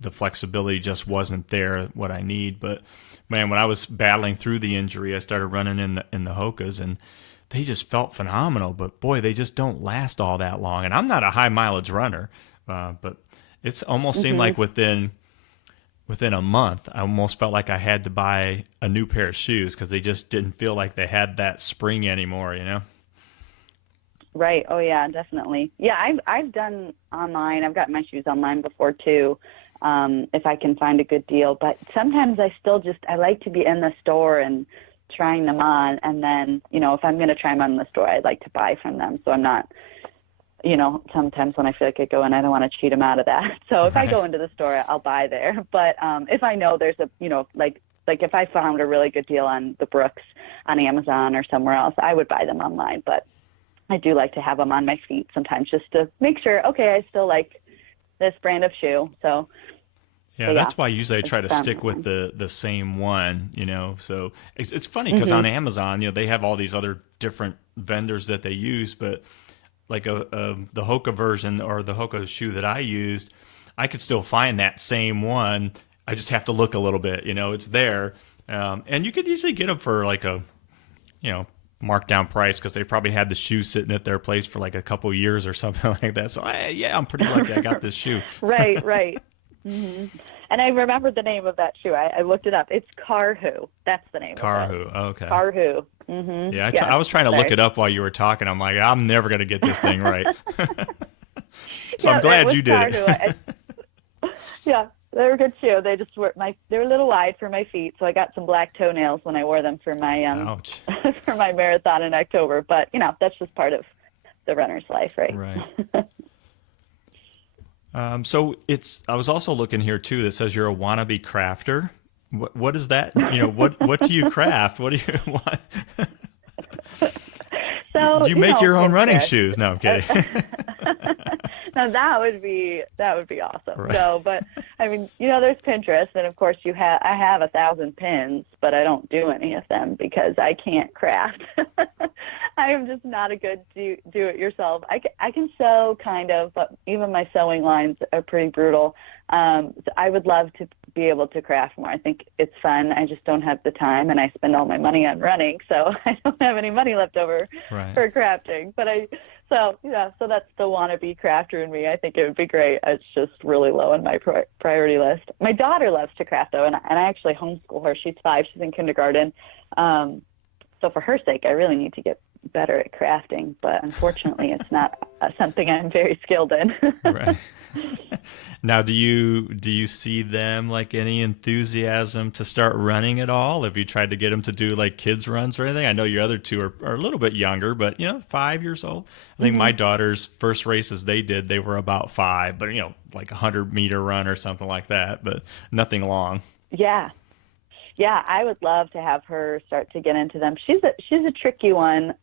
the flexibility just wasn't there, what I need. But man, when I was battling through the injury, I started running in the Hokas, and they just felt phenomenal. But boy, they just don't last all that long. And I'm not a high mileage runner, but it's almost seemed like within a month, I almost felt like I had to buy a new pair of shoes because they just didn't feel like they had that spring anymore, Right. Oh yeah, definitely. Yeah, I've done online. I've gotten my shoes online before too, if I can find a good deal. But sometimes I like to be in the store and trying them on, and then if I'm going to try them on in the store, I'd like to buy from them. So I'm not, sometimes when I feel like I go in, I don't want to cheat them out of that. So if I go into the store, I'll buy there. But if I know there's like if I found a really good deal on the Brooks on Amazon or somewhere else, I would buy them online. But I do like to have them on my feet sometimes just to make sure, okay, I still like this brand of shoe. So yeah, that's why usually I try to stick with the same one, So it's funny because on Amazon, they have all these other different vendors that they use, but like the Hoka version or the Hoka shoe that I used, I could still find that same one. I just have to look a little bit, it's there. And you could usually get them for like a, markdown price because they probably had the shoe sitting at their place for like a couple years or something like that. So I'm pretty lucky I got this shoe. Right. Mm-hmm. And I remembered the name of that shoe. I looked it up. It's Karhu. That's the name Karhu. of it. Okay. Karhu. Mm-hmm. Yeah, I was trying to look it up while you were talking. I'm like, I'm never going to get this thing right. So I'm glad you did Karhu. Yeah, they're a good shoe. They just they're a little wide for my feet, so I got some black toenails when I wore them for my Ouch. for my marathon in October. But that's just part of the runner's life, right? Right. So I was also looking here too that says you're a wannabe crafter. What is that? What do you craft? What do you want? So you make your own running shoes? No, I'm kidding. Now that would be awesome. Right. No, but I mean, there's Pinterest, and of course I have 1,000 pins, but I don't do any of them because I can't craft. I am just not a good do it yourself. I can sew kind of, but even my sewing lines are pretty brutal. So I would love to be able to craft more. I think it's fun. I just don't have the time, and I spend all my money on running, so I don't have any money left over Right. for crafting. So that's the wannabe crafter in me. I think it would be great. It's just really low on my priority list. My daughter loves to craft though, and I actually homeschool her. She's 5. She's in kindergarten. So for her sake, I really need to get better at crafting, but unfortunately it's not something I'm very skilled in. Right. Now, do you see them like any enthusiasm to start running at all? Have you tried to get them to do like kids runs or anything? I know your other two are a little bit younger, but 5 years old. I think my daughter's first races they were about 5, but like 100-meter run or something like that, but nothing long. Yeah. Yeah, I would love to have her start to get into them. She's a tricky one.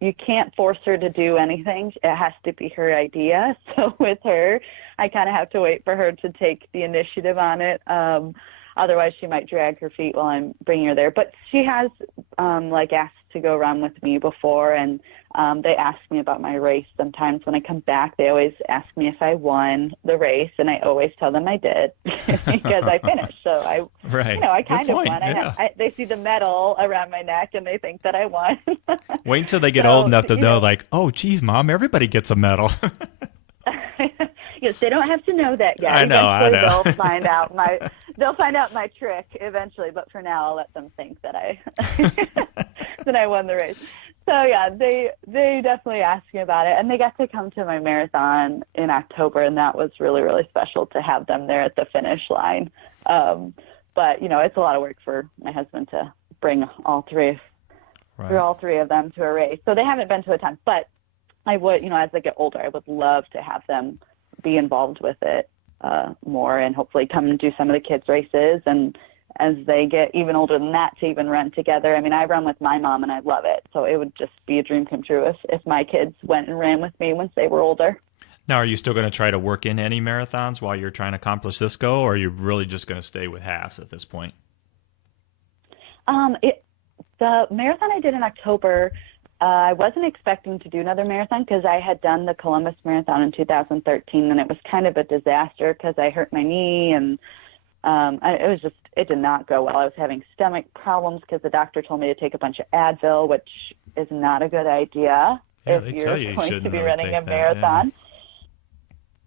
You can't force her to do anything. It has to be her idea. So with her, I kind of have to wait for her to take the initiative on it. Otherwise, she might drag her feet while I'm bringing her there. But she has asked to go run with me before, and they ask me about my race. Sometimes when I come back, they always ask me if I won the race, and I always tell them I did because I finished. So I kind of won. Yeah. They see the medal around my neck, and they think that I won. Wait until they get old enough to know, like, oh, geez, Mom, everybody gets a medal. Yes, they don't have to know that yet. I know. They'll find out my trick eventually, but for now, I'll let them think that I that I won the race. So yeah, they definitely asked me about it, and they got to come to my marathon in October, and that was really, really special to have them there at the finish line. But it's a lot of work for my husband to bring all three of them to a race. So they haven't been to a ton, but I would, as they get older, I would love to have them be involved with it more, and hopefully come and do some of the kids' races. And as they get even older than that, to even run together. I mean, I run with my mom, and I love it. So it would just be a dream come true if my kids went and ran with me once they were older. Now, are you still going to try to work in any marathons while you're trying to accomplish this goal, or are you really just going to stay with halves at this point? The marathon I did in October, I wasn't expecting to do another marathon because I had done the Columbus Marathon in 2013, and it was kind of a disaster because I hurt my knee, and it did not go well. I was having stomach problems because the doctor told me to take a bunch of Advil, which is not a good idea if you're going to be running a marathon. Yeah.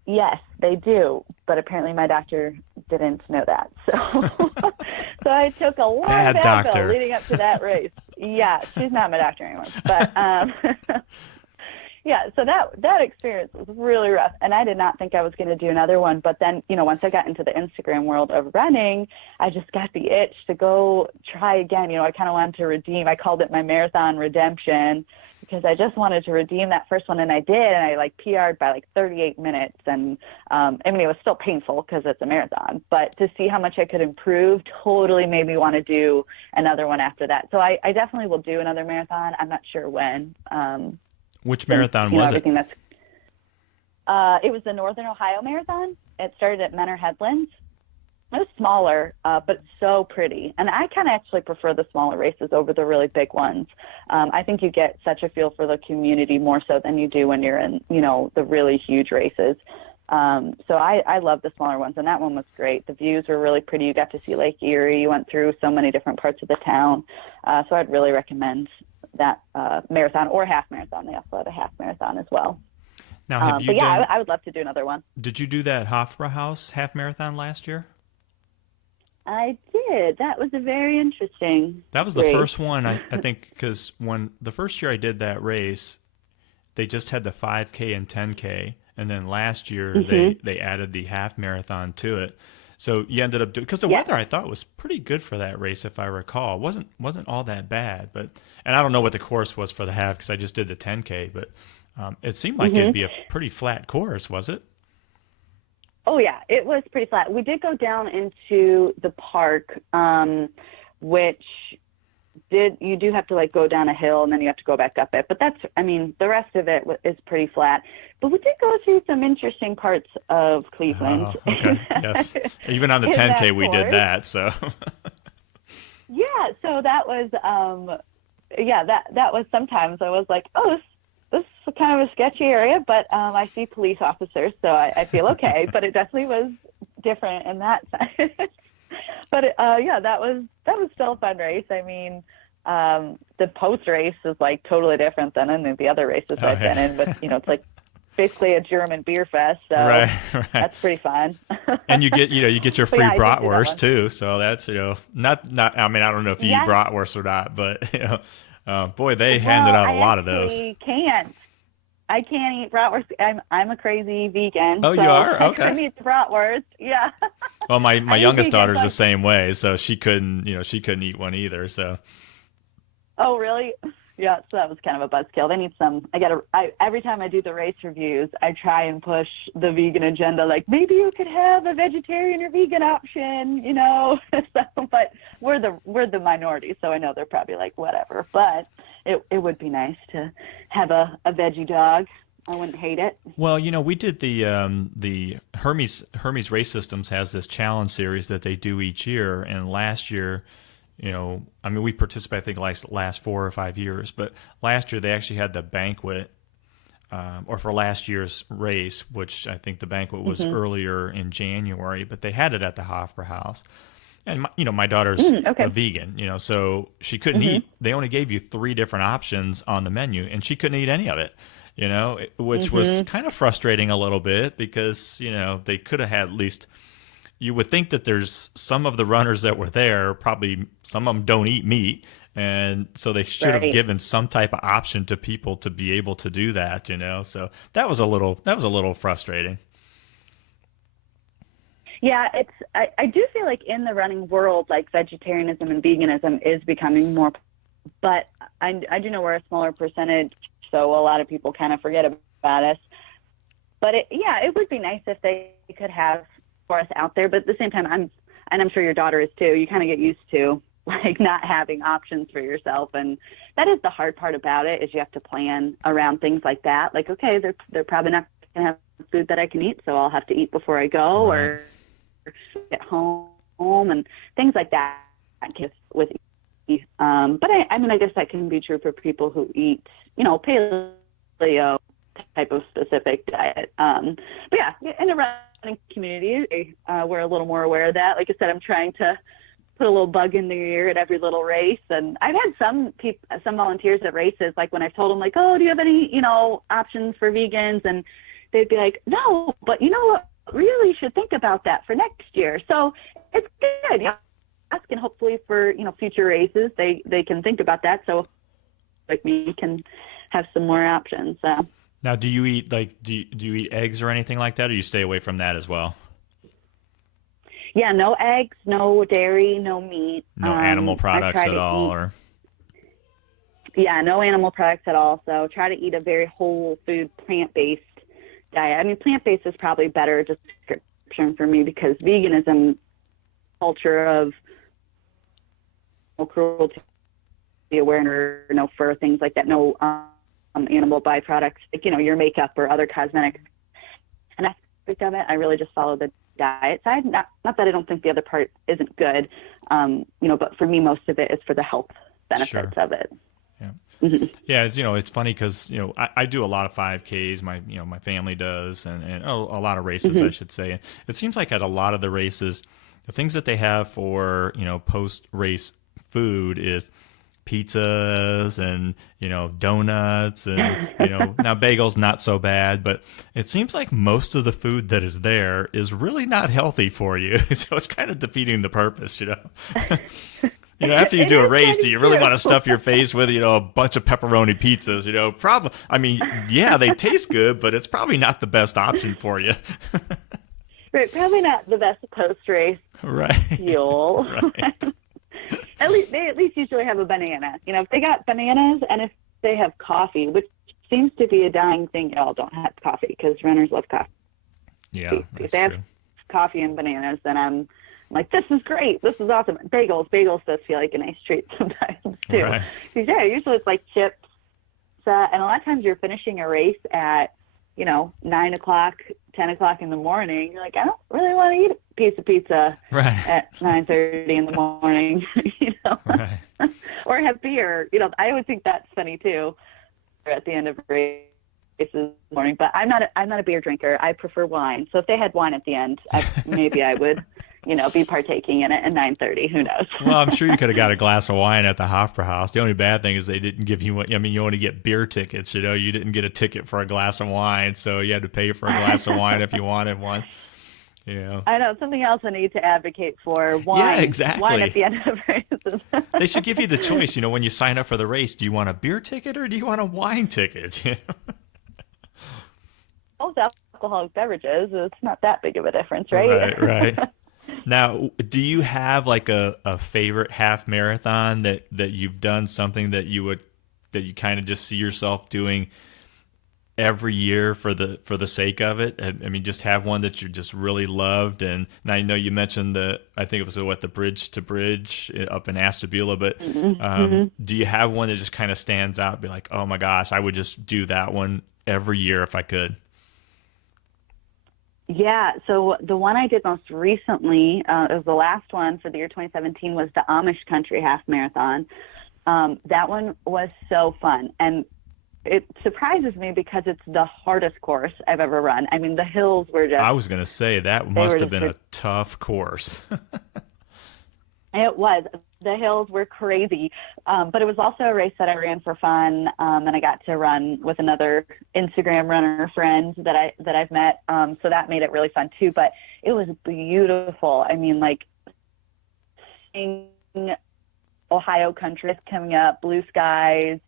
Yes, they do, but apparently my doctor didn't know that. So I took a lot of Advil leading up to that race. Yeah, she's not my doctor anymore. But yeah, so that experience was really rough, and I did not think I was going to do another one. But then, once I got into the Instagram world of running, I just got the itch to go try again. I kind of wanted to redeem. I called it my marathon redemption because I just wanted to redeem that first one, and I did, and I PR'd by 38 minutes. And I mean, it was still painful because it's a marathon, but to see how much I could improve totally made me want to do another one after that. So I definitely will do another marathon. I'm not sure when. Which marathon was it? It was the Northern Ohio Marathon. It started at Menor Headlands. It was smaller, but so pretty. And I kind of actually prefer the smaller races over the really big ones. I think you get such a feel for the community more so than you do when you're in, the really huge races. So I love the smaller ones, and that one was great. The views were really pretty. You got to see Lake Erie. You went through so many different parts of the town. So I'd really recommend that marathon or half marathon. They also had a half marathon as well. Now, I would love to do another one. Did you do that Hofstra House half marathon last year? I did. That was a very interesting That was the race. first one, I think, because when the first year I did that race, they just had the 5K and 10K, and then last year they added the half marathon to it. So you ended up doing, because the weather I thought was pretty good for that race, if I recall. It wasn't all that bad, and I don't know what the course was for the half because I just did the 10K, but it seemed like it'd be a pretty flat course, was it? Oh yeah, it was pretty flat. We did go down into the park, which you do have to like go down a hill and then you have to go back up it. But I mean, the rest of it is pretty flat. But we did go through some interesting parts of Cleveland. Oh, okay. Yes. Even on the in 10K, that we did course. that. So, Yeah, so that was yeah, that was sometimes I was like, oh, this is kind of a sketchy area, but I see police officers, so I feel okay. But it definitely was different in that sense. But yeah, that was still a fun race. I mean, the post race is like totally different than any of the other races oh, I've been yeah. in. But it's like basically a German beer fest, so Right, right. that's pretty fun. And you get your But yeah, free I did do that bratwurst one. too. So that's, not, I mean, I don't know if you eat Yes. bratwurst or not, but, boy, they handed Well, out a I lot of those. actually can't. I can't eat bratwurst. I'm a crazy vegan, Oh, so you are? I Okay. couldn't eat the bratwurst. Yeah, Well, my I think youngest vegans daughter's the like. same way. So she couldn't eat one either. So, Oh, really? Yeah, so that was kind of a buzzkill. They need some. Every time I do the race reviews, I try and push the vegan agenda. Like maybe you could have a vegetarian or vegan option. So, but we're the minority, so I know they're probably like whatever. But it would be nice to have a veggie dog. I wouldn't hate it. well, we did the Hermes Race Systems has this challenge series that they do each year, and last year, I mean, we participate, I think, last 4 or 5 years, but last year they actually had the banquet, or for last year's race, which I think the banquet was Hmm. earlier in January, but they had it at the Hofbrauhaus. And my daughter's Okay. a vegan, so she couldn't Hmm. eat. They only gave you 3 different options on the menu, and she couldn't eat any of it. Which was Hmm. kind of frustrating a little bit because they could have had at least. You would think that there's some of the runners that were there, probably some of them don't eat meat, and so they should have Right. given some type of option to people to be able to do that. So that was a little frustrating. Yeah, I do feel like in the running world, like vegetarianism and veganism is becoming more, but I do know we're a smaller percentage, so a lot of people kind of forget about us. But it would be nice if they could have for us out there. But at the same time, and I'm sure your daughter is too. You kind of get used to like not having options for yourself, and that is the hard part about it. Is you have to plan around things like that. Like, okay, they're probably not gonna have food that I can eat, so I'll have to eat before I go Right. or get home and things like that. With but I mean, I guess that can be true for people who eat, paleo type of specific diet. But yeah, in the running community, we're a little more aware of that. Like I said, I'm trying to put a little bug in their ear at every little race. And I've had some volunteers at races, like when I've told them like, oh, do you have any, options for vegans? And they'd be like, no, but you know what? Really should think about that for next year. So it's good. Asking hopefully for, future races, they can think about that. So like me can have some more options. So. Now, do you eat do you eat eggs or anything like that, or you stay away from that as well? Yeah, no eggs, no dairy, no meat. No animal I products try at to all, eat, or yeah, no animal products at all. So try to eat a very whole food, plant-based diet. I mean, plant-based is probably better description for me because veganism culture of no cruelty awareness, no fur, things like that, no animal byproducts, like, your makeup or other cosmetics. And aspect of it, I really just follow the diet side. Not that I don't think the other part isn't good, but for me, most of it is for the health benefits sure. of it. Yeah. Hmm. Yeah, it's funny because I do a lot of 5Ks. My family does, and a lot of races, I Hmm. should say. It seems like at a lot of the races, the things that they have for post race food is pizzas and donuts and now bagels not so bad, but it seems like most of the food that is there is really not healthy for you. So it's kind of defeating the purpose. After you It do a is race, kind do of you really want to true. stuff your face with, a bunch of pepperoni pizzas? Probably. I mean, yeah, they taste good, but it's probably not the best option for you. Right, probably not the best post-race Right. fuel. Right. They at least usually have a banana. If they got bananas and if they have coffee, which seems to be a dying thing, y'all don't have coffee because runners love coffee. Yeah, If that's they have true. coffee and bananas, then like, this is great. This is awesome. Bagels does feel like a nice treat sometimes too. Right. 'Cause, yeah, usually it's like chips. And a lot of times you're finishing a race at, 9 o'clock, 10 o'clock in the morning. You're like, I don't really want to eat a piece of pizza Right. at 9:30 in the morning, Right. or have beer. I always think that's funny too. At the end of races in the morning, but I'm not a beer drinker. I prefer wine. So if they had wine at the end, maybe I would, be partaking in it at 9:30. Who knows? Well, I'm sure you could have got a glass of wine at the Hofbrauhaus. The only bad thing is they didn't give you one. I mean, you only get beer tickets. You didn't get a ticket for a glass of wine, so you had to pay for a glass of wine if you wanted one. I know something else I need to advocate for. Wine. Yeah, exactly. Wine at the end of races. They should give you the choice. When you sign up for the race, do you want a beer ticket or do you want a wine ticket? Both alcoholic beverages. It's not that big of a difference, right? Right. Now, do you have like a favorite half marathon that you've done, something that you kind of just see yourself doing every year for the sake of it? I mean, just have one that you just really loved. And I know you mentioned I think it was the Bridge to Bridge up in Ashtabula, but do you have one that just kind of stands out? Be like, oh my gosh, I would just do that one every year if I could. Yeah, so the one I did most recently, it was the last one for the year 2017, was the Amish Country Half Marathon. That one was so fun, and it surprises me because it's the hardest course I've ever run. I mean, the hills were just... I was going to say, that must have been a tough course. It was. The hills were crazy, but it was also a race that I ran for fun, and I got to run with another Instagram runner friend that I've met, so that made it really fun too. But it was beautiful. I mean, like, seeing Ohio country coming up, blue skies.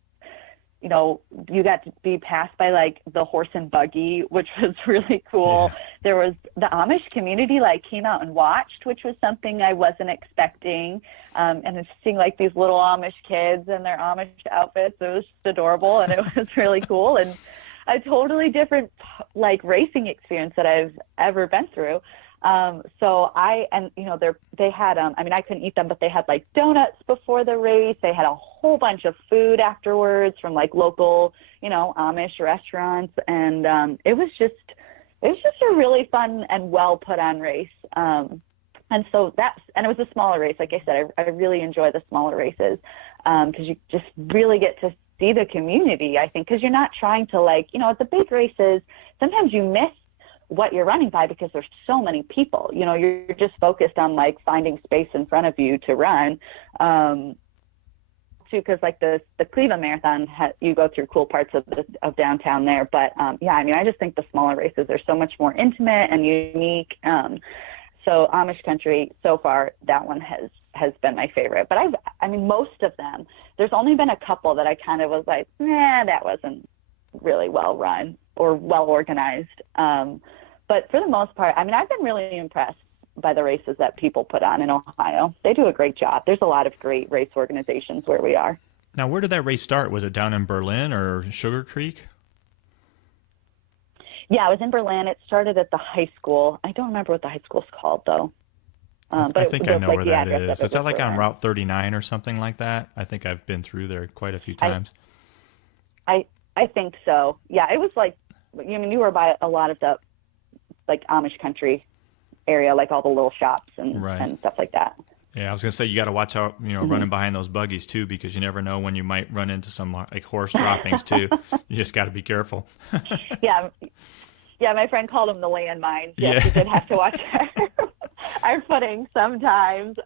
You got to be passed by like the horse and buggy, which was really cool. Yeah. There was the Amish community came out and watched, which was something I wasn't expecting. And it's seeing like these little Amish kids in their Amish outfits. It was just adorable, and it was really cool, and a totally different racing experience that I've ever been through. They had, I couldn't eat them, but they had donuts before the race. They had a whole bunch of food afterwards from local, Amish restaurants. And, it was just a really fun and well put on race. And it was a smaller race. Like I said, I really enjoy the smaller races, cause you just really get to see the community, I think, cause you're not trying to at the big races, sometimes you miss what you're running by because there's so many people. You're just focused on finding space in front of you to run. Too, because the Cleveland Marathon, you go through cool parts of downtown there. But I just think the smaller races are so much more intimate and unique. So Amish Country, so far, that one has been my favorite. But most of them, there's only been a couple that I kind of was like, that wasn't really well run or well organized. But for the most part, I've been really impressed by the races that people put on in Ohio. They do a great job. There's a lot of great race organizations where we are. Now, where did that race start? Was it down in Berlin or Sugar Creek? Yeah, it was in Berlin. It started at the high school. I don't remember what the high school's called, though. But I think I know where that is. Is that on Route 39 or something like that? I think I've been through there quite a few times. I think so. Yeah, it was you were by a lot of the Amish country area, all the little shops and stuff like that. Yeah, I was gonna say you got to watch out, running behind those buggies too, because you never know when you might run into some horse droppings too. You just got to be careful. Yeah, my friend called them the landmines. Yes, yeah. We did have to watch our footing sometimes,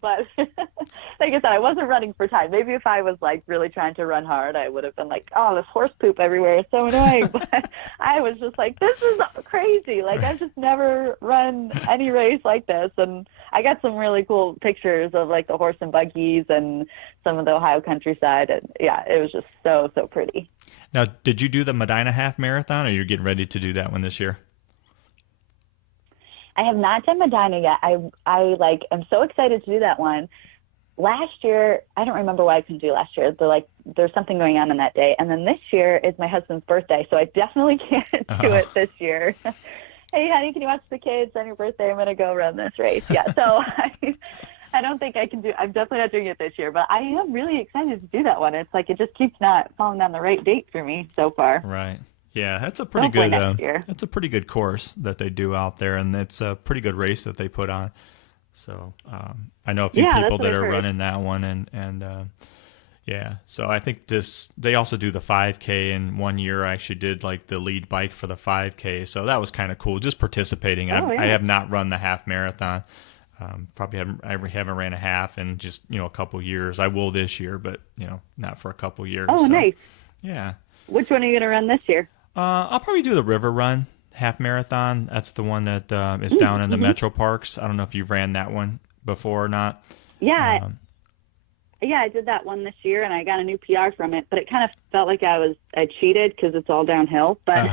but like I said, I wasn't running for time. Maybe if I was really trying to run hard, I would have been this horse poop everywhere is so annoying. But I was just this is crazy. I've just never run any race like this, and I got some really cool pictures of the horse and buggies and some of the Ohio countryside, and yeah, it was just so pretty. Now, did you do the Medina Half Marathon, or you're getting ready to do that one this year? I have not done Medina yet. I am so excited to do that one. Last year, I don't remember what I couldn't do last year. There's something going on that day. And then this year is my husband's birthday, so I definitely can't do it this year. hey, honey, can you watch the kids on your birthday? I'm going to go run this race. Yeah. So I don't think I can I'm definitely not doing it this year, but I am really excited to do that one. It's like it just keeps not falling down the right date for me so far. Right. Yeah, that's a pretty Hopefully good next year. that's a pretty good course that they do out there, and it's a pretty good race that they put on. So I know a few Yeah, people that's what that I've are heard. running that one, and yeah. So I think they also do the 5K, and one year I actually did like the lead bike for the 5K, so that was kind of cool. Just participating. Oh, I yeah. have not run the half marathon. Probably haven't ran a half in just a couple years. I will this year, but not for a couple years. Oh, So nice. yeah. Which one are you going to run this year? I'll probably do the River Run half marathon. That's the one that is down in the Mm-hmm. metro parks. I don't know if you've ran that one before or not. Yeah. Um, Yeah, I did that one this year, and I got a new PR from it. But it kind of felt like I cheated because it's all downhill. But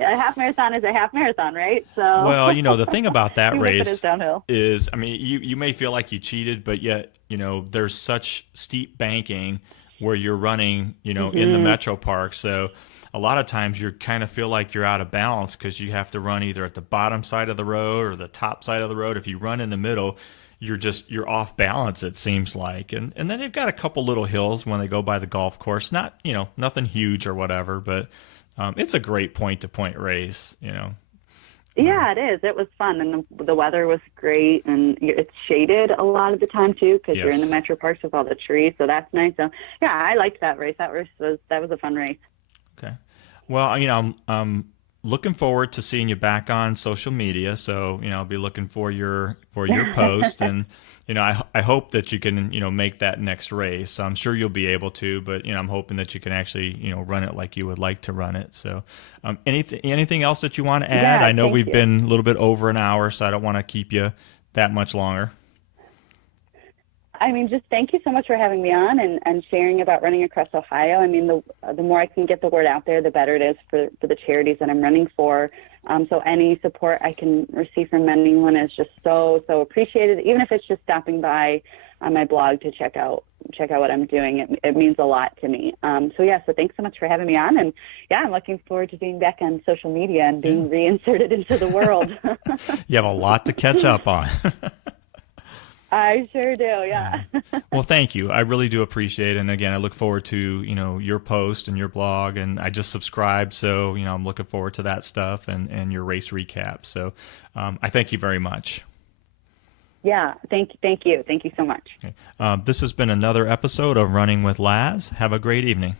a half marathon is a half marathon, right? So well, the thing about that even if it is race downhill. is, I mean, you may feel like you cheated, but yet, there's such steep banking where you're running, in the metro park. So a lot of times you kind of feel like you're out of balance because you have to run either at the bottom side of the road or the top side of the road. If you run in the middle, you're off balance, it seems like. And then they've got a couple little hills when they go by the golf course. Not, nothing huge or whatever, but it's a great point to point race. Yeah, it is. It was fun, and the weather was great, and it's shaded a lot of the time too because you're in the Yes. metro parks with all the trees, so that's nice. So yeah, I liked that race. That was a fun race. Okay. Well, I'm looking forward to seeing you back on social media. So, I'll be looking for your post, and I hope that you can make that next race. I'm sure you'll be able to, but I'm hoping that you can actually run it like you would like to run it. So, anything else that you want to add? Yeah, I know thank we've you. been a little bit over an hour, so I don't want to keep you that much longer. I mean, just thank you so much for having me on and sharing about running across Ohio. I mean, the more I can get the word out there, the better it is for the charities that I'm running for. So any support I can receive from anyone is just so appreciated. Even if it's just stopping by on my blog to check out what I'm doing, it means a lot to me. So thanks so much for having me on, and yeah, I'm looking forward to being back on social media and being reinserted into the world. You have a lot to catch up on. I sure do. Yeah. Well, thank you. I really do appreciate it. And again, I look forward to, your post and your blog, and I just subscribed. So, I'm looking forward to that stuff and your race recap. So I thank you very much. Yeah. Thank you. Thank you so much. Okay. This has been another episode of Running with Laz. Have a great evening.